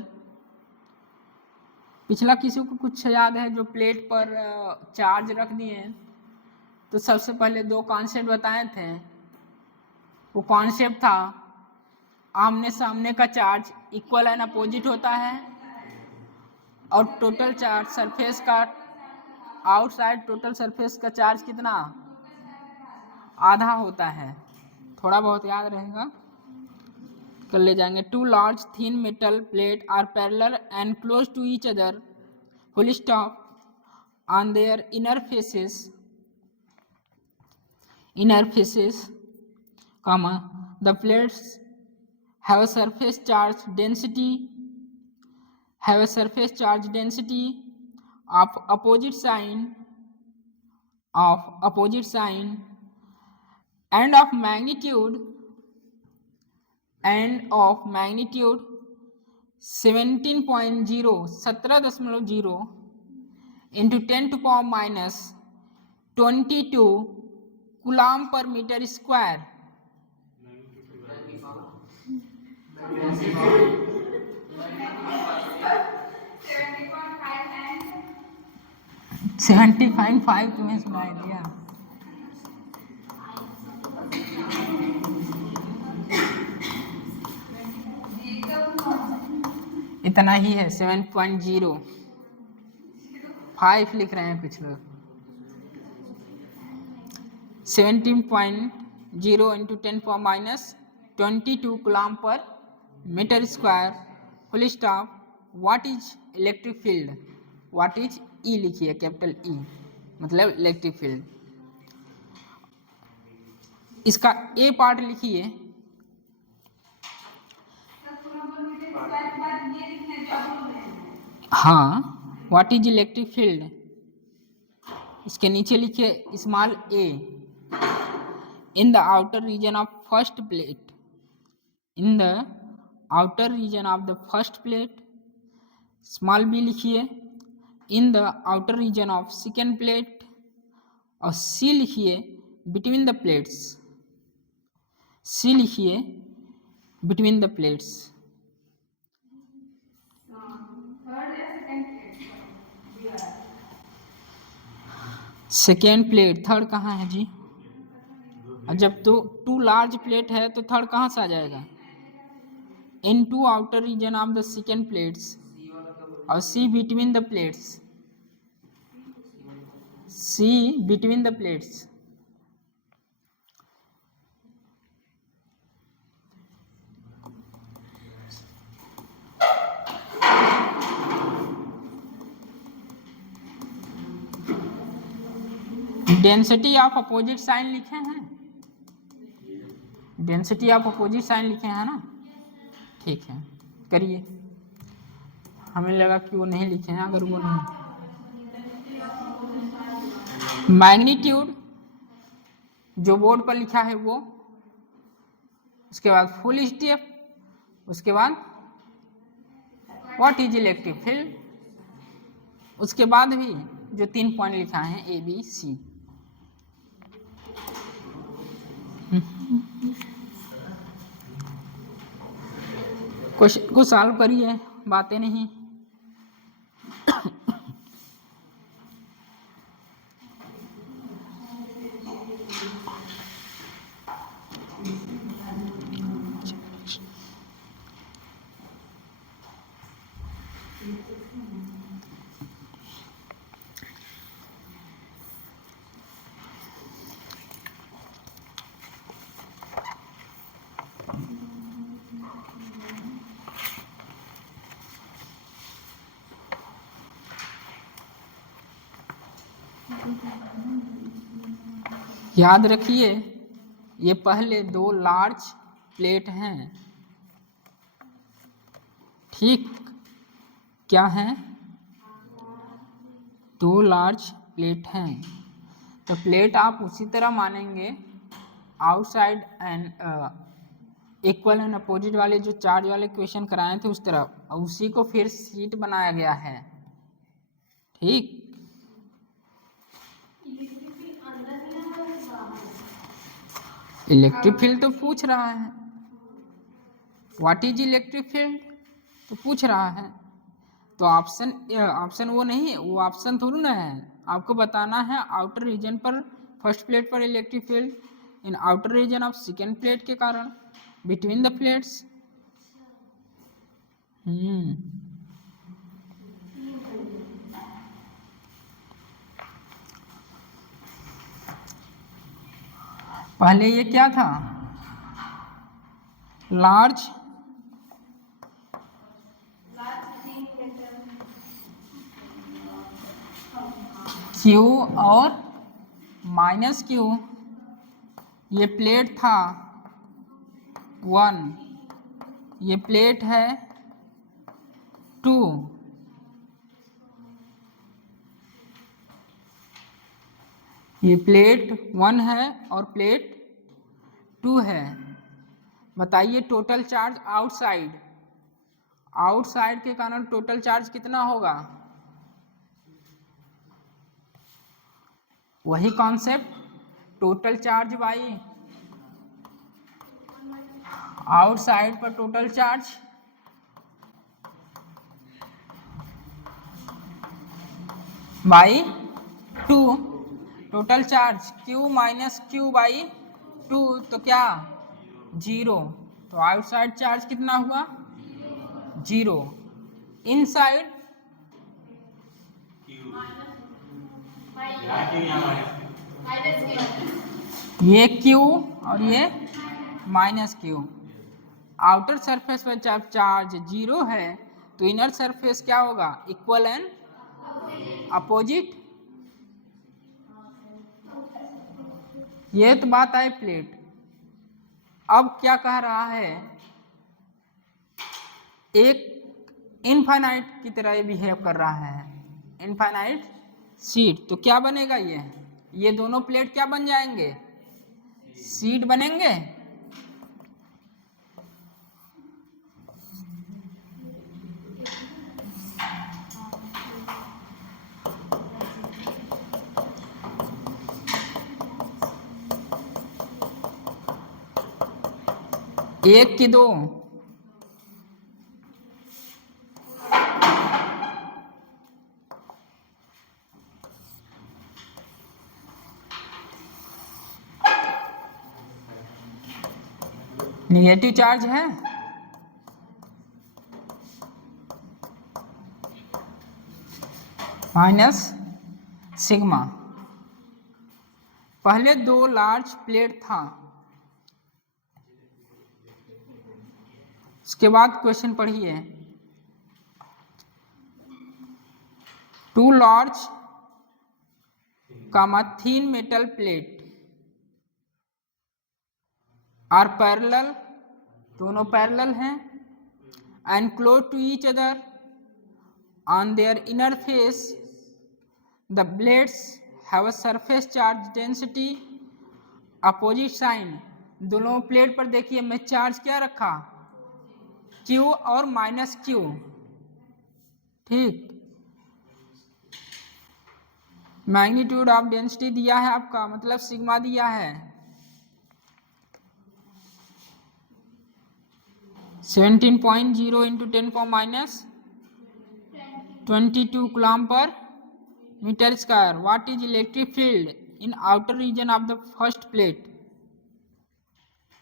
पिछला किसी को कुछ याद है जो प्लेट पर चार्ज रख दिए हैं? तो सबसे पहले दो कॉन्सेप्ट बताए थे। वो कॉन्सेप्ट था आमने सामने का चार्ज इक्वल एंड अपोजिट होता है, और टोटल चार्ज सरफेस का आउटसाइड टोटल सरफेस का चार्ज कितना? आधा होता है। थोड़ा बहुत याद रहेगा, कर ले जाएंगे। Two large thin metal plate are parallel and close to each other, full stop, on their inner faces, comma, the plates have a surface charge density of opposite sign and of magnitude 17.0 into 10 to power minus 22 coulomb per metre square. Seventy five तुम्हें सुनाई दिया? इतना ही है, 7.05 लिख रहे हैं कुछ लोग। 17.0 into 10 power minus 22 coulomb per metre square, full stop. What is electric field? What is E लिखिए, कैपिटल ई, मतलब इलेक्ट्रिक फील्ड। इसका ए पार्ट लिखिए। हाँ, व्हाट इज इलेक्ट्रिक फील्ड, इसके नीचे लिखिए small A. In the outer region of first plate, in the outer region of the first plate. Small B लिखिए in the outer region of second plate, और C लिखिए between the plates. C लिखिए between the plates. Second plate, third कहाँ है जी? और जब तो to large plate है तो थर्ड कहाँ से आ जाएगा? In to outer region of the second plates, और C between the plates. C between the plates. Density of opposite sign लिखे हैं, डेंसिटी ऑफ अपोजिट साइन लिखे हैं ना, ठीक है करिए। हमें लगा कि वो नहीं लिखे हैं, अगर वो नहीं, मैग्नीट्यूड जो बोर्ड पर लिखा है वो, उसके बाद फुल स्टेप, उसके बाद व्हाट इज इलेक्ट्रिक फील्ड, उसके बाद भी जो 3 पॉइंट लिखा है ए बी सी। क्वेश्चन को सॉल्व करिए, बातें नहीं। याद रखिए ये पहले 2 लार्ज प्लेट हैं, ठीक, क्या हैं, 2 लार्ज प्लेट हैं। तो प्लेट आप उसी तरह मानेंगे, outside and equal and opposite वाले जो चार्ज वाले क्वेश्चन कराए थे उस तरह, उसी को फिर शीट बनाया गया है, ठीक। इलेक्ट्रिक फील्ड तो पूछ रहा है, व्हाट इज इलेक्ट्रिक फील्ड तो पूछ रहा है, तो ऑप्शन वो नहीं, वो ऑप्शन थोड़ी ना है, आपको बताना है आउटर रीजन पर फर्स्ट प्लेट पर electric field, in outer region of second plate के कारण बिटवीन द प्लेट्स। पहले ये क्या था, लार्ज क्यू और माइनस क्यू, ये प्लेट था 1, ये प्लेट है 2, ये प्लेट 1 है और प्लेट 2 है। बताइए टोटल चार्ज आउटसाइड, आउटसाइड के कारण टोटल चार्ज कितना होगा, वही concept, total charge by outside पर total charge, by 2, total charge Q minus Q by 2, तो क्या 0, तो आउटसाइड चार्ज कितना हुआ 0, इनसाइड ये Q और ये माइनस Q। आउटर सरफेस पर जब चार्ज 0 है तो इनर सरफेस क्या होगा, इक्वल एंड अपोजिट। ये तो बात आई प्लेट। अब क्या कह रहा है, एक इनफाइनाइट की तरह बिहेव कर रहा है, इनफाइनाइट शीट, तो क्या बनेगा ये दोनों प्लेट क्या बन जाएंगे, शीट बनेंगे। एक की 2, निगेटिव चार्ज है, माइनस सिग्मा। पहले 2 लार्ज प्लेट था, उसके बाद क्वेश्चन पढ़िए, 2 large comma thin metal plate are parallel, दोनों पैरेलल हैं, and close to each other on their inner face. The blades have a surface charge density opposite sign. दोनों plate पर देखिए मैं चार्ज क्या रखा, Q और माइनस Q, ठीक। मैग्नीट्यूड ऑफ डेंसिटी दिया है आपका, मतलब सिग्मा दिया है 17.0 into 10⁻22 coulomb per metre square. What is electric field in outer region of the first plate.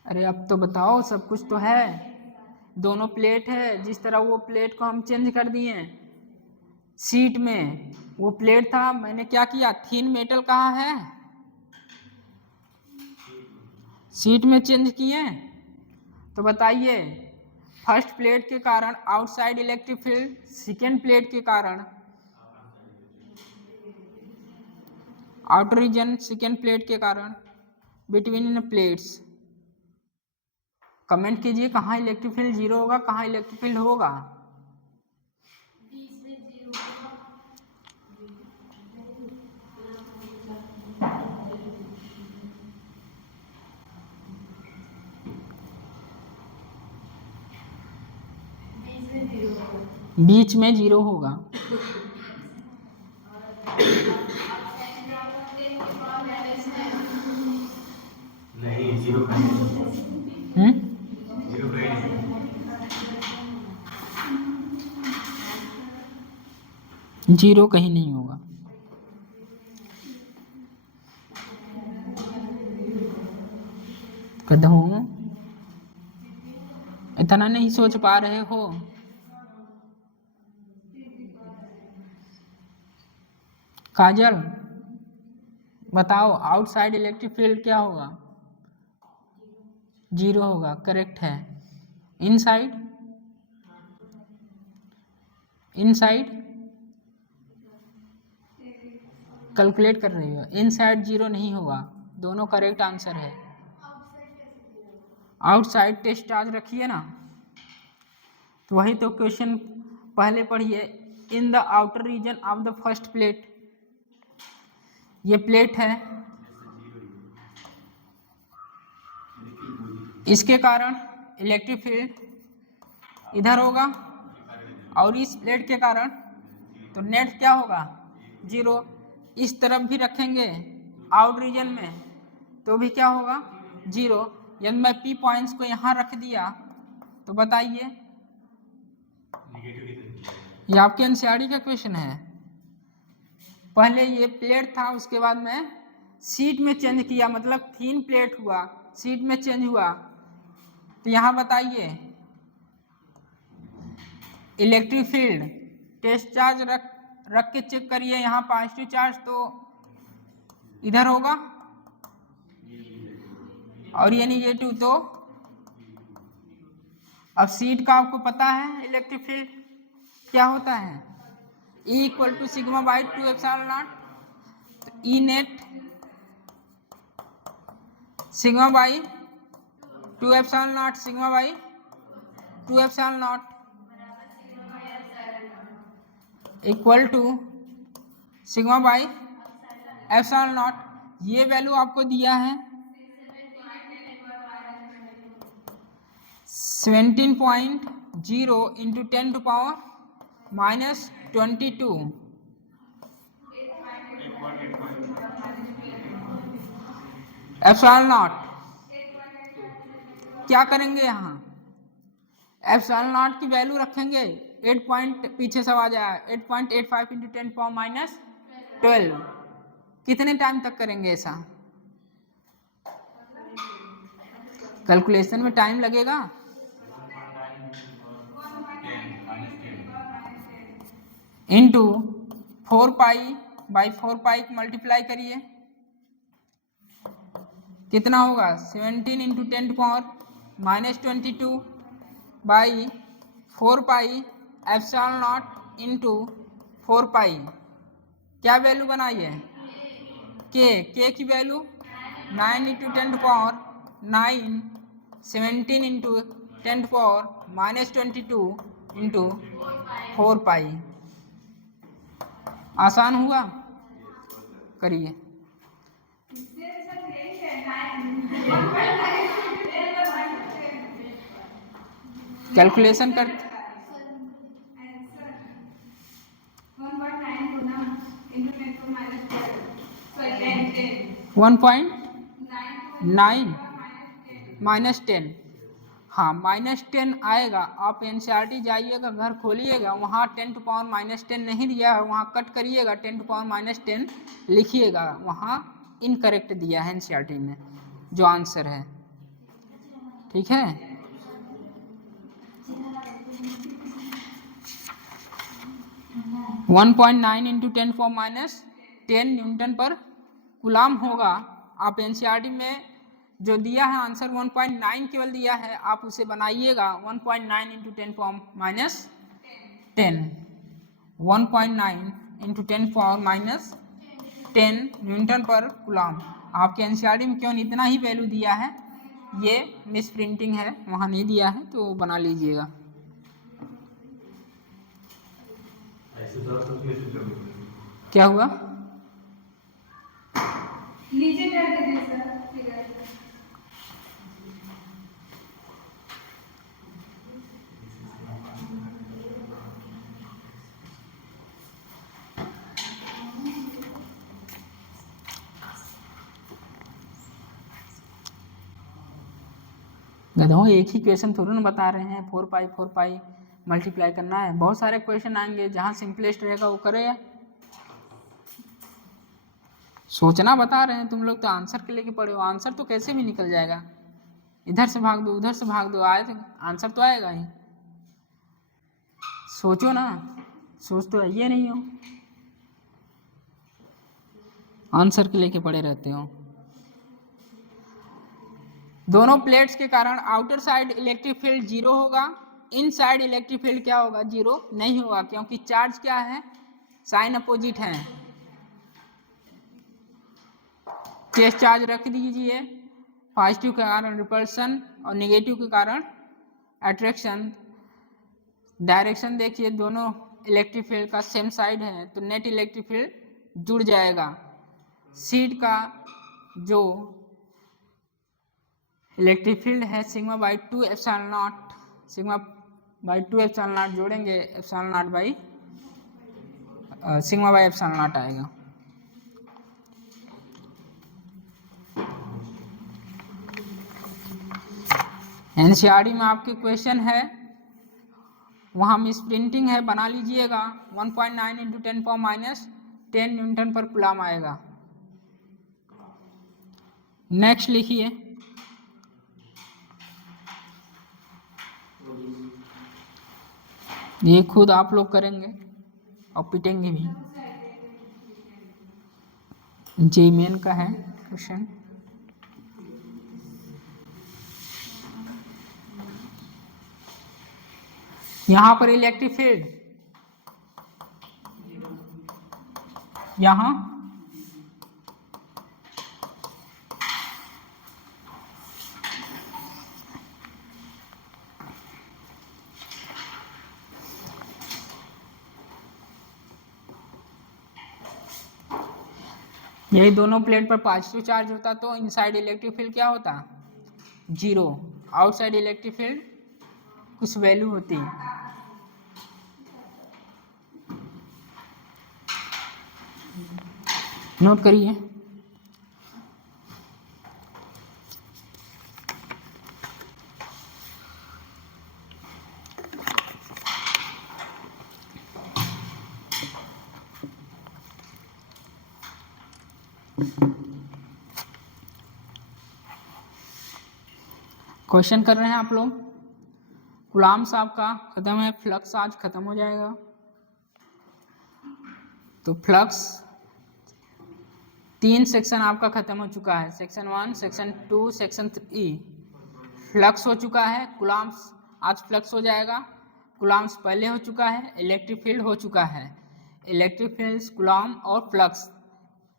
अरे अब तो बताओ, सब कुछ तो है, दोनों प्लेट है, जिस तरह वो प्लेट को हम चेंज कर दिए सीट में, वो प्लेट था, मैंने क्या किया, थिन मेटल कहाँ है, सीट में चेंज किए। तो बताइए, फर्स्ट प्लेट के कारण outside electric field, second plate के कारण आउटर रीजन, सेकेंड प्लेट के कारण बिटवीन इन प्लेट्स। कमेंट कीजिए कहाँ इलेक्ट्रिक फील्ड जीरो होगा, कहाँ इलेक्ट्रिक फील्ड होगा। बीच में जीरो होगा। नहीं, जीरो जीरो कहीं नहीं होगा। कदम इतना नहीं सोच पा रहे हो। काजल बताओ, आउटसाइड इलेक्ट्रिक फील्ड क्या होगा, जीरो होगा, करेक्ट है। इनसाइड, इनसाइड कैलकुलेट कर रही हो, इनसाइड जीरो नहीं होगा, दोनों करेक्ट आंसर है। आउटसाइड टेस्ट चार्ज रखिए ना, तो वही तो क्वेश्चन पहले पढ़िए। In the outer region of the first plate, ये प्लेट है, इसके कारण इलेक्ट्रिक फील्ड इधर होगा, और इस प्लेट के कारण तो नेट क्या होगा, जीरो। इस तरफ भी रखेंगे आउट रीजन में तो भी क्या होगा, जीरो। यदि मैं पी पॉइंट्स को यहाँ रख दिया तो बताइए, ये आपके एनसीईआरटी का क्वेश्चन है। पहले ये प्लेट था, उसके बाद मैं सीट में चेंज किया, मतलब थिन प्लेट हुआ, सीट में चेंज हुआ। तो यहाँ बताइए, इलेक्ट्रिक फील्ड टेस्ट चार्ज रख के चेक करिए, यहाँ पॉजिटिव चार्ज तो इधर होगा, और ये नेगेटिव, तो अब सीट का आपको पता है इलेक्ट्रिक फील्ड क्या होता है, E equal to sigma by 2 epsilon naught. E net sigma by 2 epsilon naught, sigma by 2 epsilon naught equal to sigma by epsilon naught. ये वैल्यू आपको दिया है 17.0 इंटू 10⁻22 एप्सिलॉन नॉट। क्या करेंगे यहाँ, एप्सिलॉन नॉट की वैल्यू रखेंगे 8 पॉइंट, पीछे सब आ जाएगा 8.85 इंटू 10⁻12। कितने टाइम तक करेंगे ऐसा, कैलकुलेशन में टाइम लगेगा। Into 4 pi by 4 pi multiply करिए, कितना होगा 17 into 10⁻22 by 4 pi epsilon not into 4 पाई। क्या वैल्यू बनाई है, के की वैल्यू 9 इंटू 10⁻9, 17 इंटू 10⁻22 इंटू 4 पाई। आसान हुआ, करिए। कैलकुलेशन कर 1.9 -10, हाँ -10 आएगा। आप एनसीईआरटी जाइएगा, घर खोलिएगा, वहाँ 10⁻10 नहीं दिया है, वहाँ कट करिएगा, 10⁻10 लिखिएगा, वहाँ इनकरेक्ट दिया है एनसीईआरटी में जो आंसर है, ठीक है। वन 1.9 इंटू 10⁻10 न्यूटन पर कूलाम होगा। आप एनसीईआरटी में जो दिया है आंसर 1.9 केवल दिया है, आप उसे बनाइएगा 1.9 इंटू 10⁻10, 1.9 इंटू 10⁻10 न्यूटन पर कूलाम। आपके एनसीईआरटी में क्यों इतना ही वैल्यू दिया है, ये मिस प्रिंटिंग है, वहाँ नहीं दिया है, तो बना लीजिएगा। क्या हुआ? नीचे कर दीजिए सर। गधों, एक ही क्वेश्चन थोड़ा ना बता रहे हैं, 4 पाई मल्टीप्लाई करना है। बहुत सारे क्वेश्चन आएंगे, जहाँ सिंपलेस्ट रहेगा वो करेगा। सोचना बता रहे हैं, तुम लोग तो आंसर के लेके पड़े हो, आंसर तो कैसे भी निकल जाएगा। इधर से भाग दो, उधर से भाग दो, आए तो आंसर तो आएगा ही। सोचो ना, सोच तो ये नहीं हो, आंसर के लेके पड़े रहते हो। दोनों प्लेट्स के कारण आउटर साइड इलेक्ट्रिक फील्ड 0 होगा, इन साइड इलेक्ट्रिक फील्ड क्या होगा, 0 नहीं होगा, क्योंकि चार्ज क्या है, साइन अपोजिट है। केस चार्ज रख दीजिए, पॉजिटिव के कारण रिपल्सन और नेगेटिव के कारण अट्रैक्शन। डायरेक्शन देखिए, दोनों इलेक्ट्रिक फील्ड का सेम साइड है, तो नेट इलेक्ट्रिक फील्ड जुड़ जाएगा। सीट का जो इलेक्ट्रिक फील्ड है σ/2 ε0, σ/2 ε0 जोड़ेंगे, ε0 बाई σ/ε0 आएगा। एनसीईआरटी में आपके क्वेश्चन है, वहाँ मिस प्रिंटिंग है, बना लीजिएगा। 1.9 इंटू 10⁻10 न्यूटन पर कूलाम आएगा। नेक्स्ट लिखिए, ये खुद आप लोग करेंगे और पिटेंगे भी। जेईई मेन का है क्वेश्चन। यहाँ पर इलेक्ट्रिक फील्ड, यहाँ यही दोनों प्लेट पर पॉजिटिव चार्ज होता तो इनसाइड इलेक्ट्रिक फील्ड क्या होता, 0। आउटसाइड इलेक्ट्रिक फील्ड कुछ वैल्यू होती। नोट करिए। क्वेश्चन कर रहे हैं आप लोग। कूलाम साहब का खत्म है, फ्लक्स आज खत्म हो जाएगा। तो फ्लक्स 3 सेक्शन आपका खत्म हो चुका है, सेक्शन 1, सेक्शन 2, सेक्शन 3 फ्लक्स हो चुका है। कूलाम्स आज फ्लक्स हो जाएगा। कूलाम्स पहले हो चुका है, इलेक्ट्रिक फील्ड हो चुका है। इलेक्ट्रिक फील्ड, कूलाम और फ्लक्स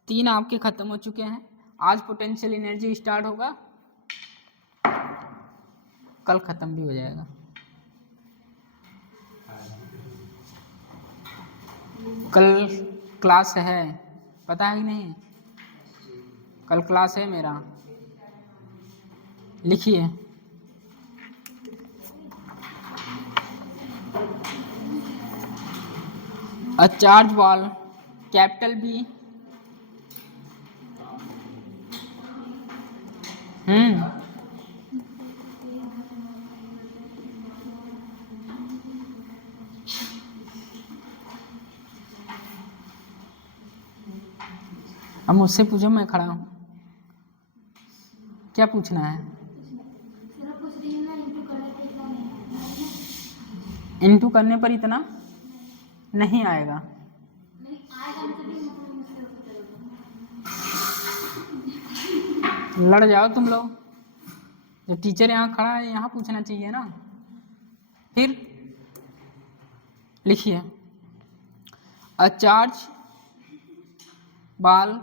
3 आपके खत्म हो चुके हैं। आज पोटेंशियल एनर्जी स्टार्ट होगा, कल खत्म भी हो जाएगा। कल क्लास है, पता है कि नहीं? कल क्लास है मेरा, लिखिए। A charge ball capital B अब मुझसे पूछो, मैं खड़ा हूँ, क्या पूछना है? इंटू करने पर इतना नहीं आएगा। लड़ जाओ तुम लोग, जब टीचर यहाँ खड़ा है यहाँ पूछना चाहिए ना। फिर लिखिए, a charge ball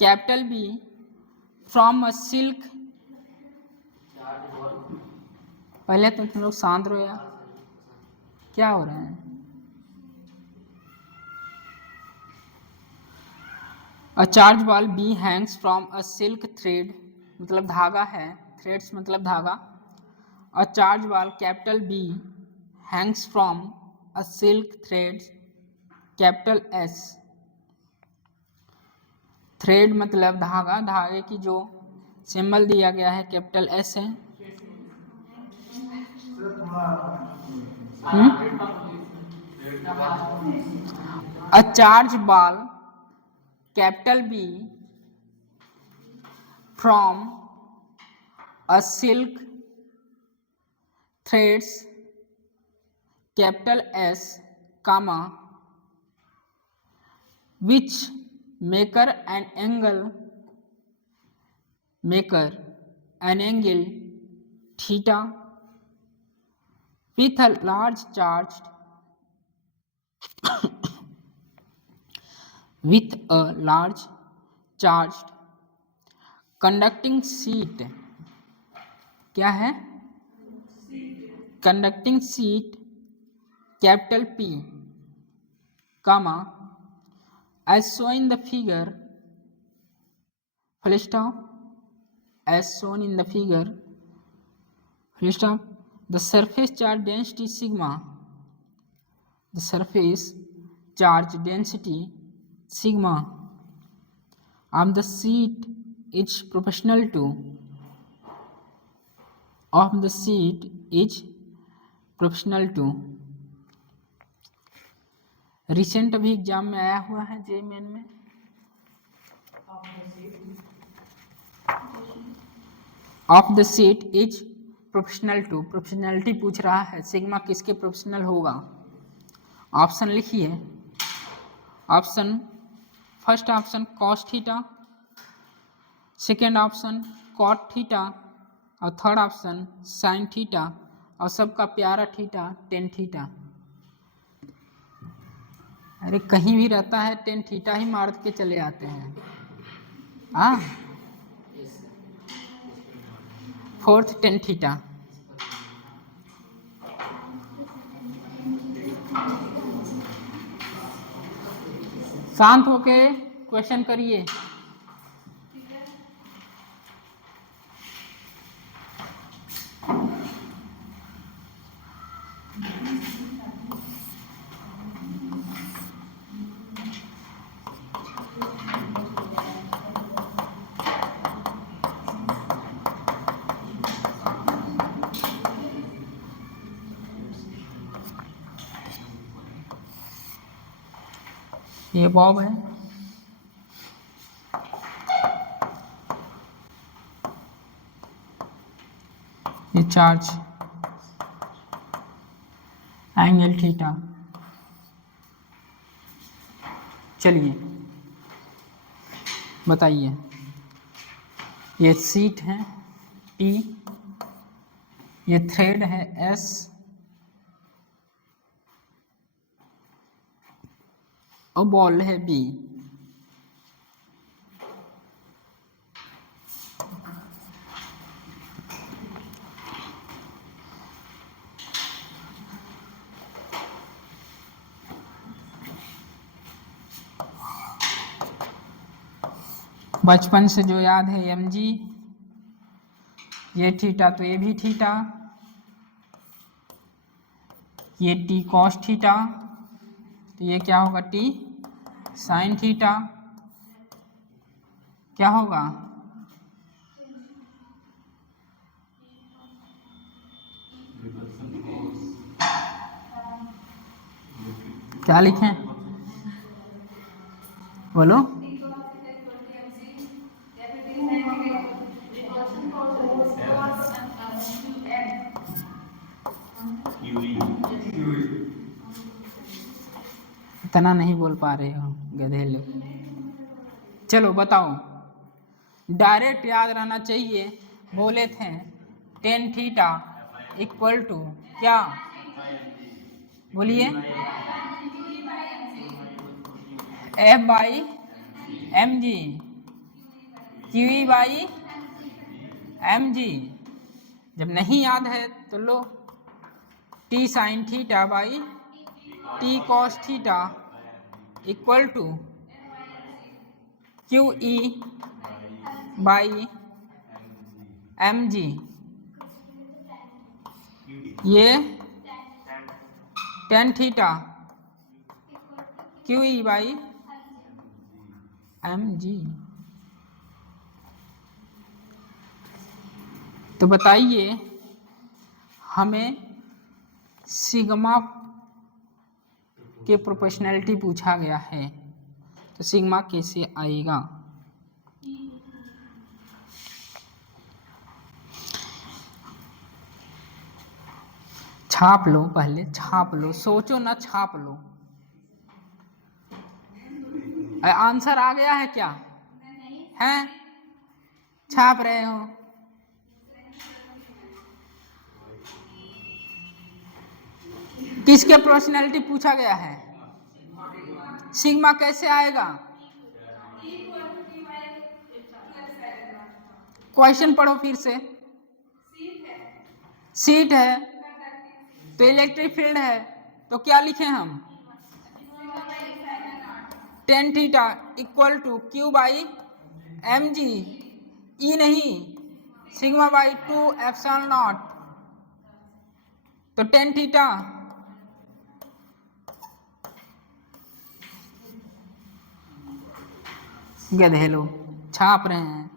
capital B from a silk. पहले तो तुम लोग शांत रहो यार, क्या हो रहा है? A charge ball B hangs from a silk thread, मतलब धागा है, थ्रेड्स मतलब धागा। A charge ball capital B hangs from a silk thread capital S. Thread मतलब धागा, धागे की जो सिंबल दिया गया है कैपिटल एस है। A charge ball capital B from a silk threads capital S comma which maker an angle theta with a large charged with a large charged conducting sheet। क्या है? conducting sheet capital P comma as shown in the figure full stop, as shown in the figure full stop, the surface charge density sigma, the surface charge density sigma of the sheet is proportional to recent अभी exam में आया हुआ है JEE Main में। Of the sheet is proportional to, proportionality पूछ रहा है, sigma किसके प्रोफेशनल होगा? ऑप्शन लिखिए। Option, first option cos theta, second option cot theta, और थर्ड ऑप्शन साइन थीटा, और सबका प्यारा थीटा टेन थीटा। अरे कहीं भी रहता है टेन थीटा ही मार के चले आते हैं। हाँ, फोर्थ टेन थीटा। शांत होके क्वेश्चन करिए। ये बॉब है, ये चार्ज एंगल थीटा। चलिए बताइए, ये सीट है P, ये थ्रेड है S, और बॉल है B। बचपन से जो याद है एम जी, ये थीटा तो ये भी थीटा, ये टी कॉस थीटा, तो ये क्या होगा टी साइन थीटा, क्या होगा क्या लिखें बोलो। इतना नहीं बोल पा रहे हो गधे लोग। चलो बताओ, डायरेक्ट याद रहना चाहिए, बोले थे टेन थीटा इक्वल टू क्या, बोलिए F by M G, Q E by M G. जब नहीं याद है तो लो T sine theta by T cos theta equal to Q E by M G. ये tan theta Q E by M G. तो बताइए हमें सिग्मा के प्रोपोर्शनैलिटी पूछा गया है, तो सिग्मा कैसे आएगा। छाप लो, पहले छाप लो, सोचो ना छाप लो। आंसर आ गया है क्या है, छाप रहे हो। किसके प्रोपोर्शनैलिटी पूछा गया है, सिग्मा कैसे आएगा। क्वेश्चन पढ़ो फिर से। सीट है तो इलेक्ट्रिक फील्ड है, तो क्या लिखे हम tan theta equal to Q by M G, E नहीं सिग्मा बाई 2 एप्सिलॉन नॉट, तो टेन थीटा गधे लोग छाप रहे हैं।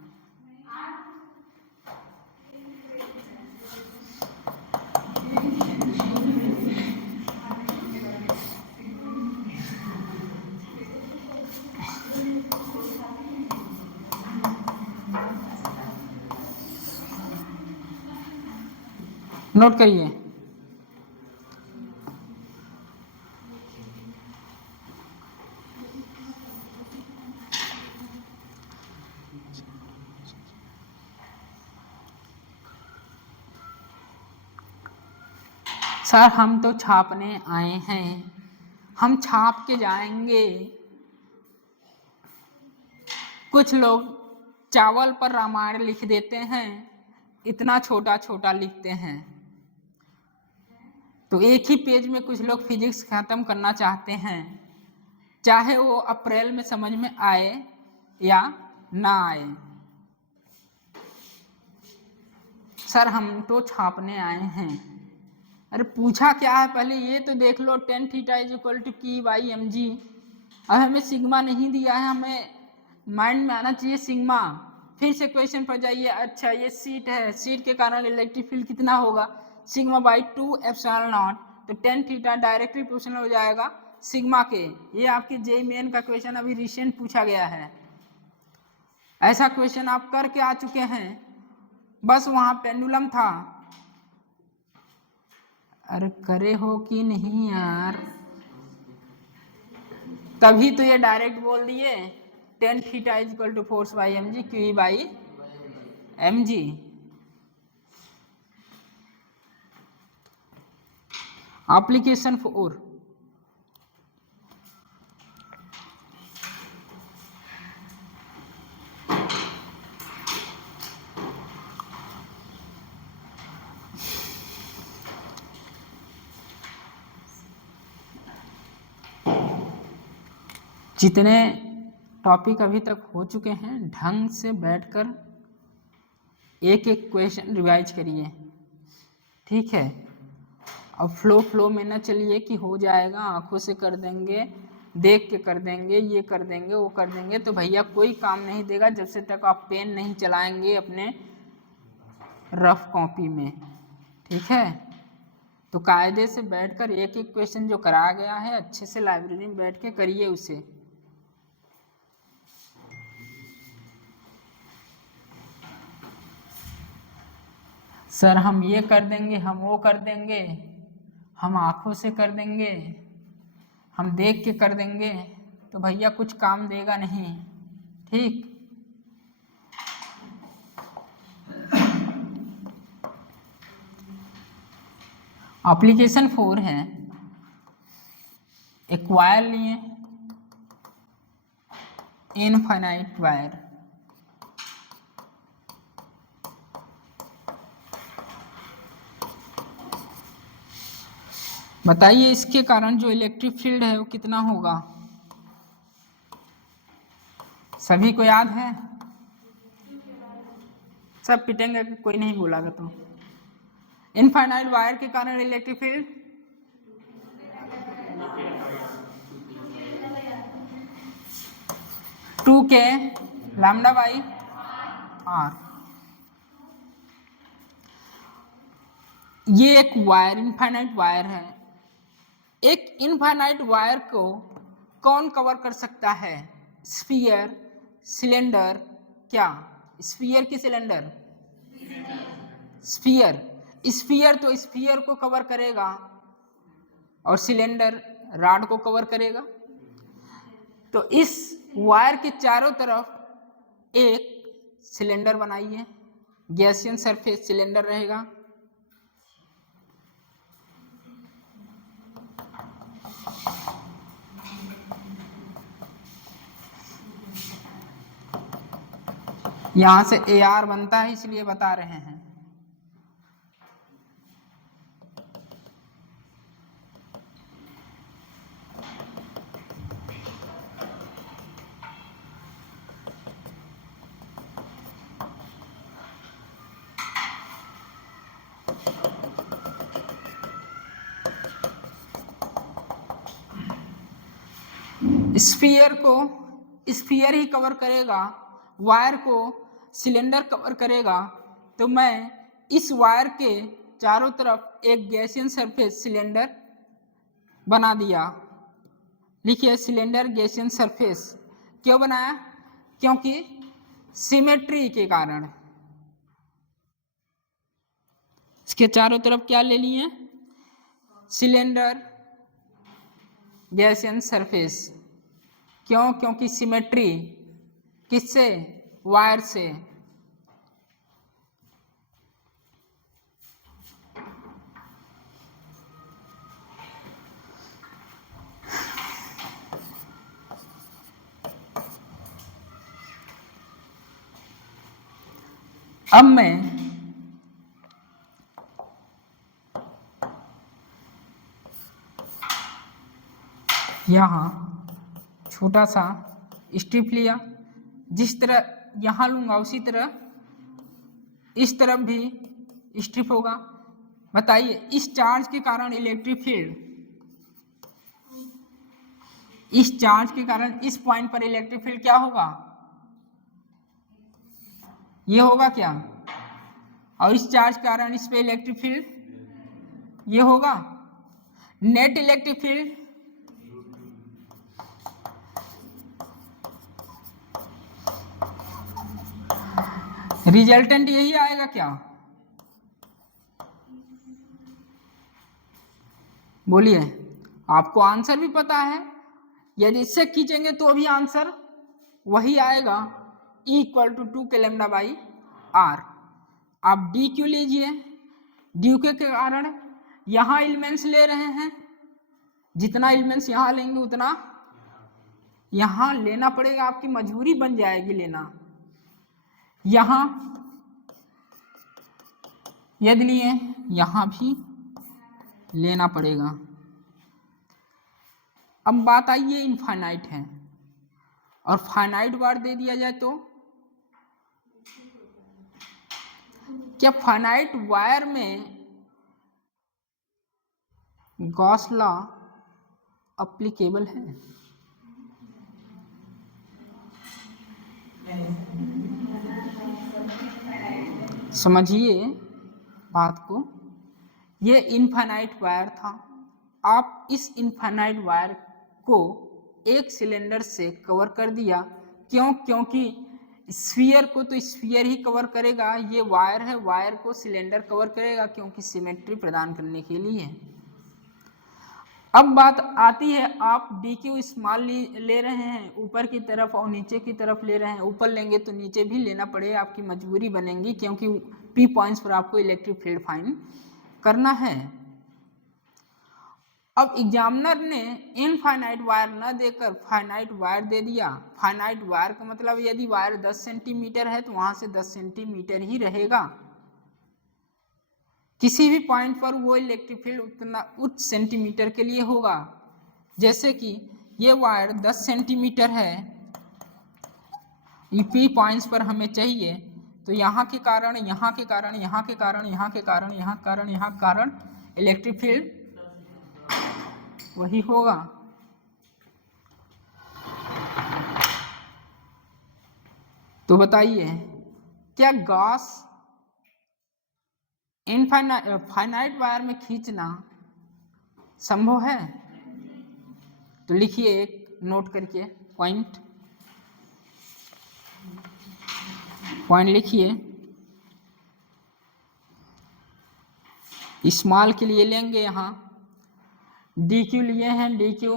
नोट करिए। सर हम तो छापने आए हैं, हम छाप के जाएंगे। कुछ लोग चावल पर रामायण लिख देते हैं, इतना छोटा छोटा लिखते हैं। तो एक ही पेज में कुछ लोग फिजिक्स खत्म करना चाहते हैं, चाहे वो अप्रैल में समझ में आए या ना आए। सर हम तो छापने आए हैं, अरे पूछा क्या है पहले ये तो देख लो। Tan theta is equal to की बाई एम जी। अब हमें सिग्मा नहीं दिया है, हमें माइंड में आना चाहिए सिग्मा। फिर से क्वेश्चन पर जाइए, अच्छा ये सीट है, सीट के कारण इलेक्ट्रिक फील्ड कितना होगा सिग्मा बाई 2 एप्सिलॉन नॉट, तो टेन थीटा डायरेक्टली प्रोपोर्शनल हो जाएगा सिग्मा के। ये आपके जे मेन का क्वेश्चन अभी रिसेंट पूछा गया है, ऐसा क्वेश्चन आप करके आ चुके हैं, बस वहां पेंडुलम था। अरे करे हो कि नहीं यार, तभी तो ये डायरेक्ट बोल दिए tan theta is equal to force by M G, Q by M G. Application 4, जितने टॉपिक अभी तक हो चुके हैं, ढंग से बैठकर एक एक क्वेश्चन रिवाइज करिए, ठीक है। अब फ्लो में ना चलिए कि हो जाएगा, आंखों से कर देंगे, देख के कर देंगे, ये कर देंगे, वो कर देंगे, तो भैया कोई काम नहीं देगा जब से तक आप पेन नहीं चलाएंगे अपने रफ कॉपी में, ठीक है। तो कायदे से बैठकर एक एक क्वेश्चन जो कराया गया है अच्छे से लाइब्रेरी में बैठ के करिए उसे। सर हम ये कर देंगे, हम वो कर देंगे, हम आंखों से कर देंगे, हम देख के कर देंगे, तो भैया कुछ काम देगा नहीं, ठीक। एप्लीकेशन 4 है, एक वायर लिए, इनफाइनाइट वायर, बताइए इसके कारण जो इलेक्ट्रिक फील्ड है वो कितना होगा, सभी को याद है? सब पिटेंगे, कोई नहीं बोलागा तो। इनफाइनाइट वायर के कारण electric field 2K lambda by R। ये एक वायर इनफाइनाइट वायर है। एक इनफाइनाइट वायर को कौन कवर कर सकता है? स्फीयर, सिलेंडर, क्या स्फीयर की सिलेंडर? स्फीयर। स्फीयर तो स्फीयर को कवर करेगा और सिलेंडर रॉड को कवर करेगा। तो इस वायर के चारों तरफ एक सिलेंडर बनाइए, गैसियन सरफेस सिलेंडर रहेगा। यहां से AR बनता है इसलिए बता रहे हैं। स्फीयर को स्फीयर ही कवर करेगा, वायर को सिलेंडर कवर करेगा। तो मैं इस वायर के चारों तरफ एक गैसियन सरफेस सिलेंडर बना दिया। लिखिए सिलेंडर गैसियन सरफेस। क्यों बनाया? क्योंकि सिमेट्री के कारण। इसके चारों तरफ क्या ले लिए? Cylinder Gaussian surface. क्यों? क्योंकि सिमेट्री। किससे? वायर से। अब मैं यहाँ छोटा सा स्ट्रिप लिया, जिस तरह यहाँ लूंगा उसी तरह इस तरफ भी स्ट्रिप होगा। बताइए इस चार्ज के कारण इलेक्ट्रिक फील्ड, इस चार्ज के कारण इस पॉइंट पर इलेक्ट्रिक फील्ड क्या होगा? ये होगा क्या? और इस चार्ज के कारण इस पे इलेक्ट्रिक फील्ड ये होगा। नेट इलेक्ट्रिक फील्ड रिजल्टेंट यही आएगा क्या? बोलिए। आपको आंसर भी पता है, यदि इससे खींचेंगे तो भी आंसर वही आएगा, E = 2K lambda by R। आप डी क्यों लीजिए? डी के कारण यहाँ एलिमेंट्स ले रहे हैं, जितना एलिमेंट्स यहाँ लेंगे उतना यहाँ लेना पड़ेगा, आपकी मजबूरी बन जाएगी लेना। यहाँ यदि लिए यहाँ भी लेना पड़ेगा। अब बात आई ये इनफाइनाइट है, और फाइनाइट वायर दे दिया जाए तो क्या फाइनाइट वायर में गॉस लॉ अप्लीकेबल है? समझिए बात को, ये इनफाइनाइट वायर था। आप इस इनफाइनाइट वायर को एक सिलेंडर से कवर कर दिया। क्यों? क्योंकि स्फीयर को तो स्फीयर ही कवर करेगा, ये वायर है, वायर को सिलेंडर कवर करेगा, क्योंकि सिमेट्री प्रदान करने के लिए। अब बात आती है, आप डी क्यू स्मॉल ले रहे हैं ऊपर की तरफ और नीचे की तरफ ले रहे हैं। ऊपर लेंगे तो नीचे भी लेना पड़ेगा, आपकी मजबूरी बनेगी, क्योंकि पी पॉइंट्स पर आपको इलेक्ट्रिक फील्ड फाइंड करना है। अब एग्जामिनर ने इनफाइनाइट वायर न देकर फाइनाइट वायर दे दिया। फाइनाइट वायर का मतलब यदि वायर 10 सेंटीमीटर है तो वहां से 10 सेंटीमीटर ही रहेगा। किसी भी पॉइंट पर वो इलेक्ट्रिक फील्ड उतना उच्च सेंटीमीटर के लिए होगा। जैसे कि ये वायर 10 सेंटीमीटर है, ये पी पॉइंट्स पर हमें चाहिए, तो यहाँ के कारण, यहाँ के कारण, यहाँ के कारण, यहाँ के कारण, यहाँ के कारण, यहाँ के कारण इलेक्ट्रिक फील्ड वही होगा। तो बताइए, क्या गॉस फाइनाइट वायर में खींचना संभव है? तो लिखिए एक नोट करके पॉइंट लिखिए। स्मॉल के लिए लेंगे, यहाँ डी क्यू लिए हैं, डी क्यू,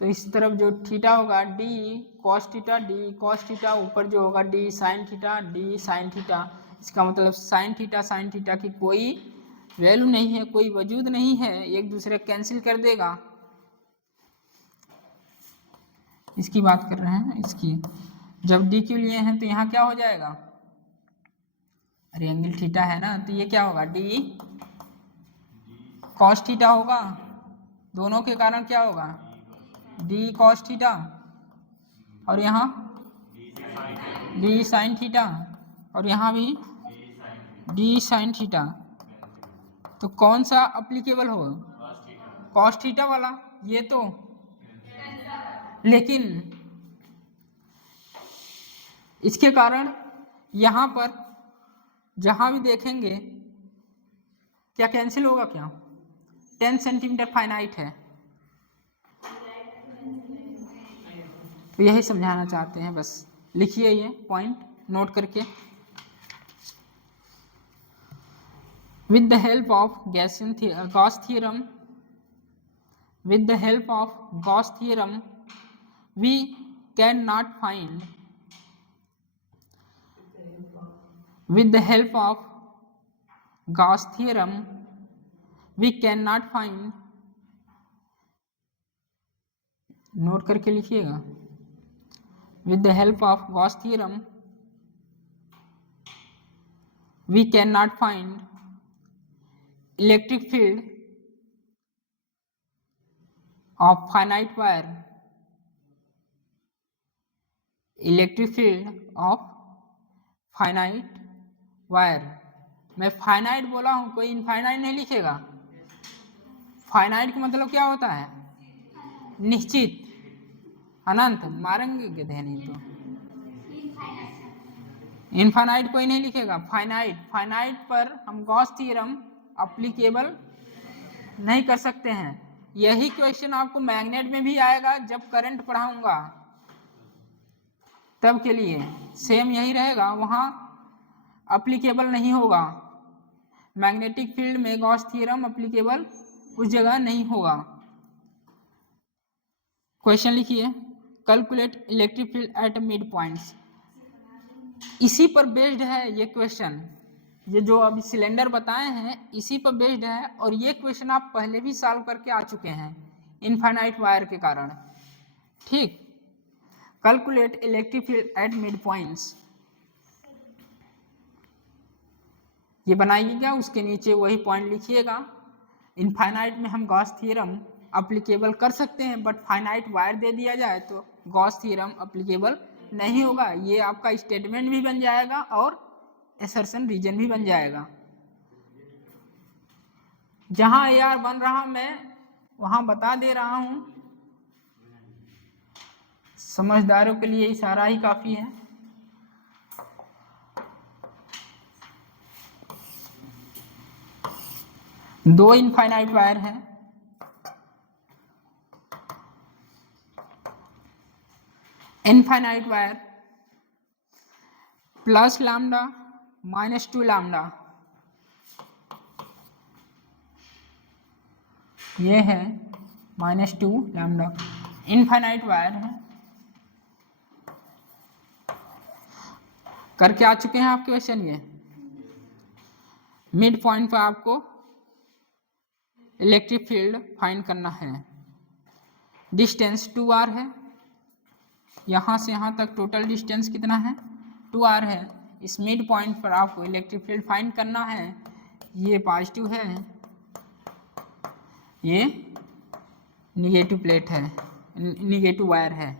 तो इस तरफ जो थीटा होगा D cos theta, D cos theta, ऊपर जो होगा D sine theta, D sine theta. इसका मतलब साइन थीटा की कोई वैल्यू नहीं है, कोई वजूद नहीं है, एक दूसरे कैंसिल कर देगा। इसकी बात कर रहे हैं, इसकी। जब डी क्यू लिए हैं तो यहाँ क्या हो जाएगा? अरे एंगल थीटा है ना, तो ये क्या होगा? डी कॉस थीटा होगा। दोनों के कारण क्या होगा? डी कॉस थीटा, और यहाँ डी साइन थीटा, और यहाँ भी डी साइन थीटा। तो कौन सा अप्लीकेबल होगा? कॉस थीटा वाला। ये तो, लेकिन इसके कारण यहाँ पर जहाँ भी देखेंगे क्या कैंसिल होगा? क्या 10 सेंटीमीटर फाइनाइट है, तो यही समझाना चाहते हैं। बस लिखिए ये पॉइंट नोट करके। With the help of Gauss theorem, with the help of Gauss theorem we cannot find, with the help of Gauss theorem we cannot find, note करके लिखिएगा। with the help of Gauss theorem we cannot find electric field of finite wire, electric field of finite wire. मैं finite बोला हूं, कोई infinite नहीं लिखेगा। Finite का मतलब क्या होता है? निश्चित, अनंत। मारेंगे गधे नहीं तो। इनफाइनाइट कोई नहीं लिखेगा। फाइनाइट पर हम गॉस थ्योरम अप्लीकेबल नहीं कर सकते हैं। यही क्वेश्चन आपको मैग्नेट में भी आएगा, जब करंट पढ़ाऊंगा तब के लिए सेम यही रहेगा, वहां अप्लीकेबल नहीं होगा। मैग्नेटिक फील्ड में गॉस थ्योरम अप्लीकेबल उस जगह नहीं होगा। क्वेश्चन लिखिए, calculate electric field at mid points. इसी पर बेस्ड है ये क्वेश्चन, ये जो अभी सिलेंडर बताए हैं इसी पर बेस्ड है, और ये क्वेश्चन आप पहले भी सॉल्व करके आ चुके हैं इनफाइनाइट वायर के कारण। ठीक, calculate electric field at mid points, ये बनाइएगा, उसके नीचे वही पॉइंट लिखिएगा। इनफाइनाइट में हम गॉस थ्योरम अप्लीकेबल कर सकते हैं, बट फाइनाइट वायर दे दिया जाए तो गॉस थ्योरम अप्लीकेबल नहीं होगा। ये आपका स्टेटमेंट भी बन जाएगा और असर्शन रीजन भी बन जाएगा। जहां AR बन रहा मैं वहां बता दे रहा हूं, समझदारों के लिए इशारा ही काफी है। दो इनफाइनाइट वायर है, infinite wire plus lambda -2 lambda, ये है -2 लैम्डा इनफाइनाइट वायर है। करके आ चुके हैं आप क्वेश्चन। ये मिड पॉइंट पर आपको इलेक्ट्रिक फील्ड फाइंड करना है। डिस्टेंस 2r है, यहाँ से यहाँ तक टोटल डिस्टेंस कितना है 2r है। इस मिड पॉइंट पर आपको इलेक्ट्रिक फील्ड फाइंड करना है। ये पॉजिटिव है, ये निगेटिव प्लेट है, निगेटिव वायर है।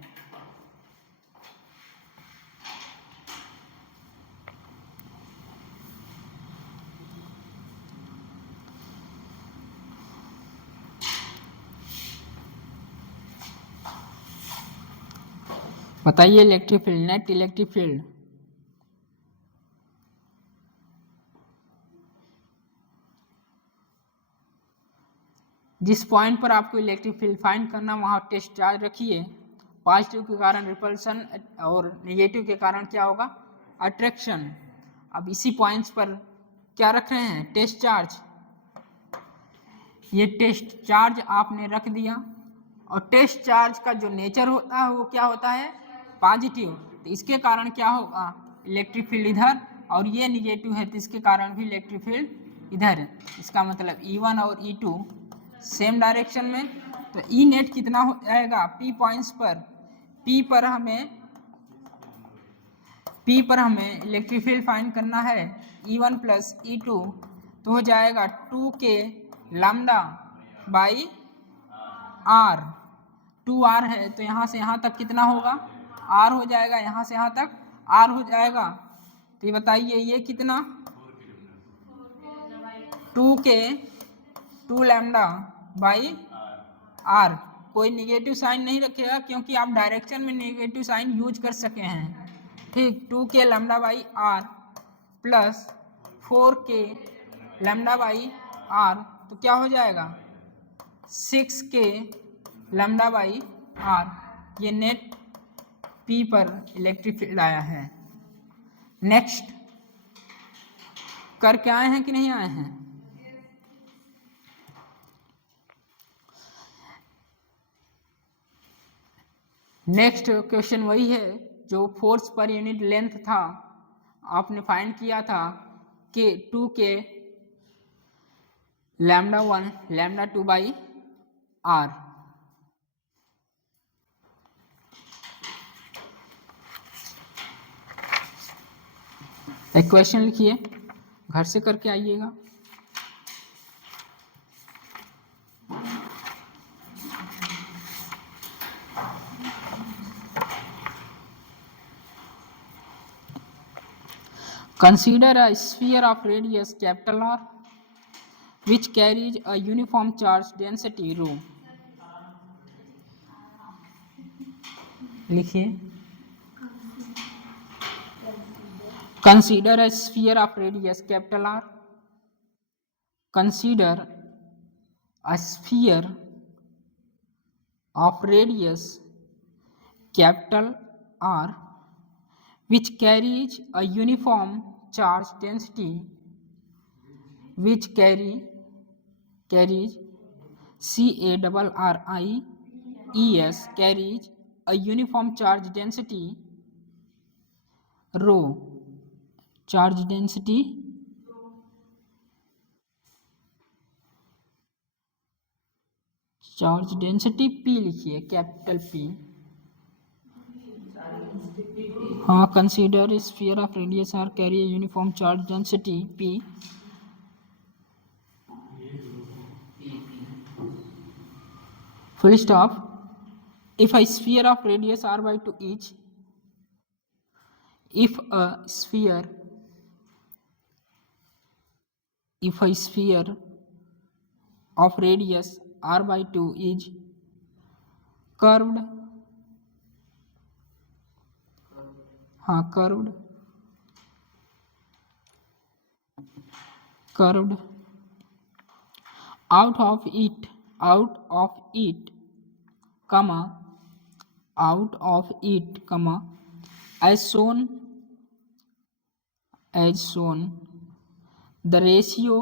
बताइए electric field, net electric field. जिस पॉइंट पर आपको इलेक्ट्रिक फील्ड फाइंड करना वहां टेस्ट चार्ज रखिए। पॉजिटिव के कारण रिपल्सन और नेगेटिव के कारण क्या होगा अट्रैक्शन। अब इसी पॉइंट्स पर क्या रख रहे हैं टेस्ट चार्ज। ये टेस्ट चार्ज आपने रख दिया और टेस्ट चार्ज का जो नेचर होता है वो क्या होता है पॉजिटिव। तो इसके कारण क्या होगा इलेक्ट्रिक फील्ड इधर, और ये निगेटिव है तो इसके कारण भी इलेक्ट्रिक फील्ड इधर। इसका मतलब E1 और E2 सेम डायरेक्शन में। तो ई नेट कितना हो जाएगा P पॉइंट्स पर, P पर हमें इलेक्ट्रिक फील्ड फाइंड करना है E1 प्लस E2, तो हो जाएगा 2k lambda by R। 2R है तो यहाँ से यहाँ तक कितना होगा R हो जाएगा, यहाँ से यहाँ तक R हो जाएगा। तो ये बताइए ये कितना 2k 2 लैम्डा बाई R। कोई निगेटिव साइन नहीं रखेगा क्योंकि आप डायरेक्शन में निगेटिव साइन यूज कर सके हैं। ठीक 2k lambda by R plus 4k lambda by R, तो क्या हो जाएगा 6k लैम्डा बाई R। ये नेट P पर इलेक्ट्रिक फील्ड आया है। नेक्स्ट करके आए हैं कि नहीं आए हैं। नेक्स्ट क्वेश्चन वही है जो फोर्स पर यूनिट लेंथ था, आपने फाइंड किया था कि 2k lambda 1 lambda 2 by R। एक क्वेश्चन लिखिए, घर से करके आइएगा। Consider a sphere of radius capital R which carries a uniform charge density rho। लिखिए Consider a sphere of radius capital R। Consider a sphere of radius capital R which carries a uniform charge density, which carries CARRIES carries a uniform charge density rho। Charge density P लिखिए capital P। हाँ consider sphere of radius R carry uniform charge density P। full stop. If a sphere of radius r by 2 each, if a sphere of radius r by 2 is curved out of it as shown the ratio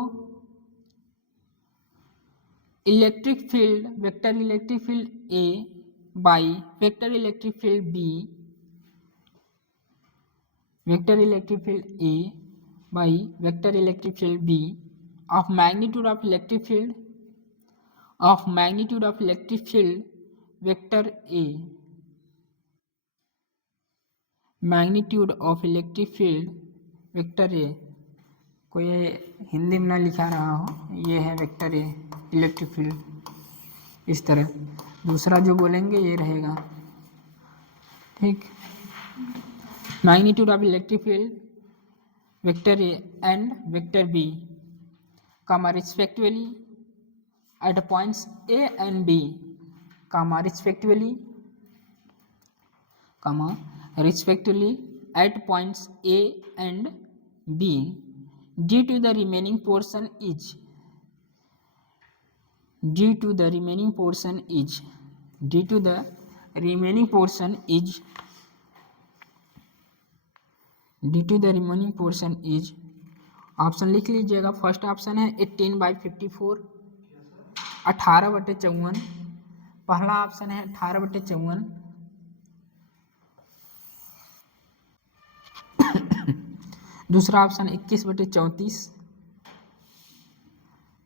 vector electric field A by vector electric field B of magnitude of electric field vector A, magnitude of electric field vector A, कोई हिंदी में ना लिखा रहा हो, ये है vector A electric field, इस तरह। दूसरा जो बोलेंगे ये रहेगा, ठीक। Magnitude of electric field vector A and vector B comma respectively at points A and B respectively at points A and B due to the remaining portion is option लिख लीजिएगा। फर्स्ट ऑप्शन है 18/54, 18/54। पहला option है 18/54। दूसरा option 21/34।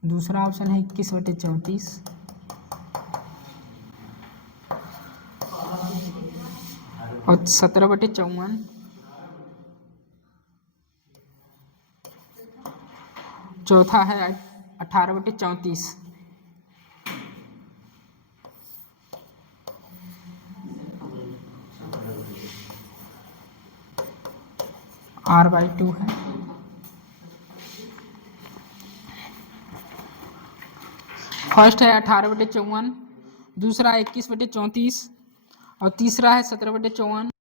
दूसरा option है 21/34। और 17/54। चौथा है 18/34। R/2 है। फर्स्ट है 18/54, दूसरा 21/34 और तीसरा है 17/54।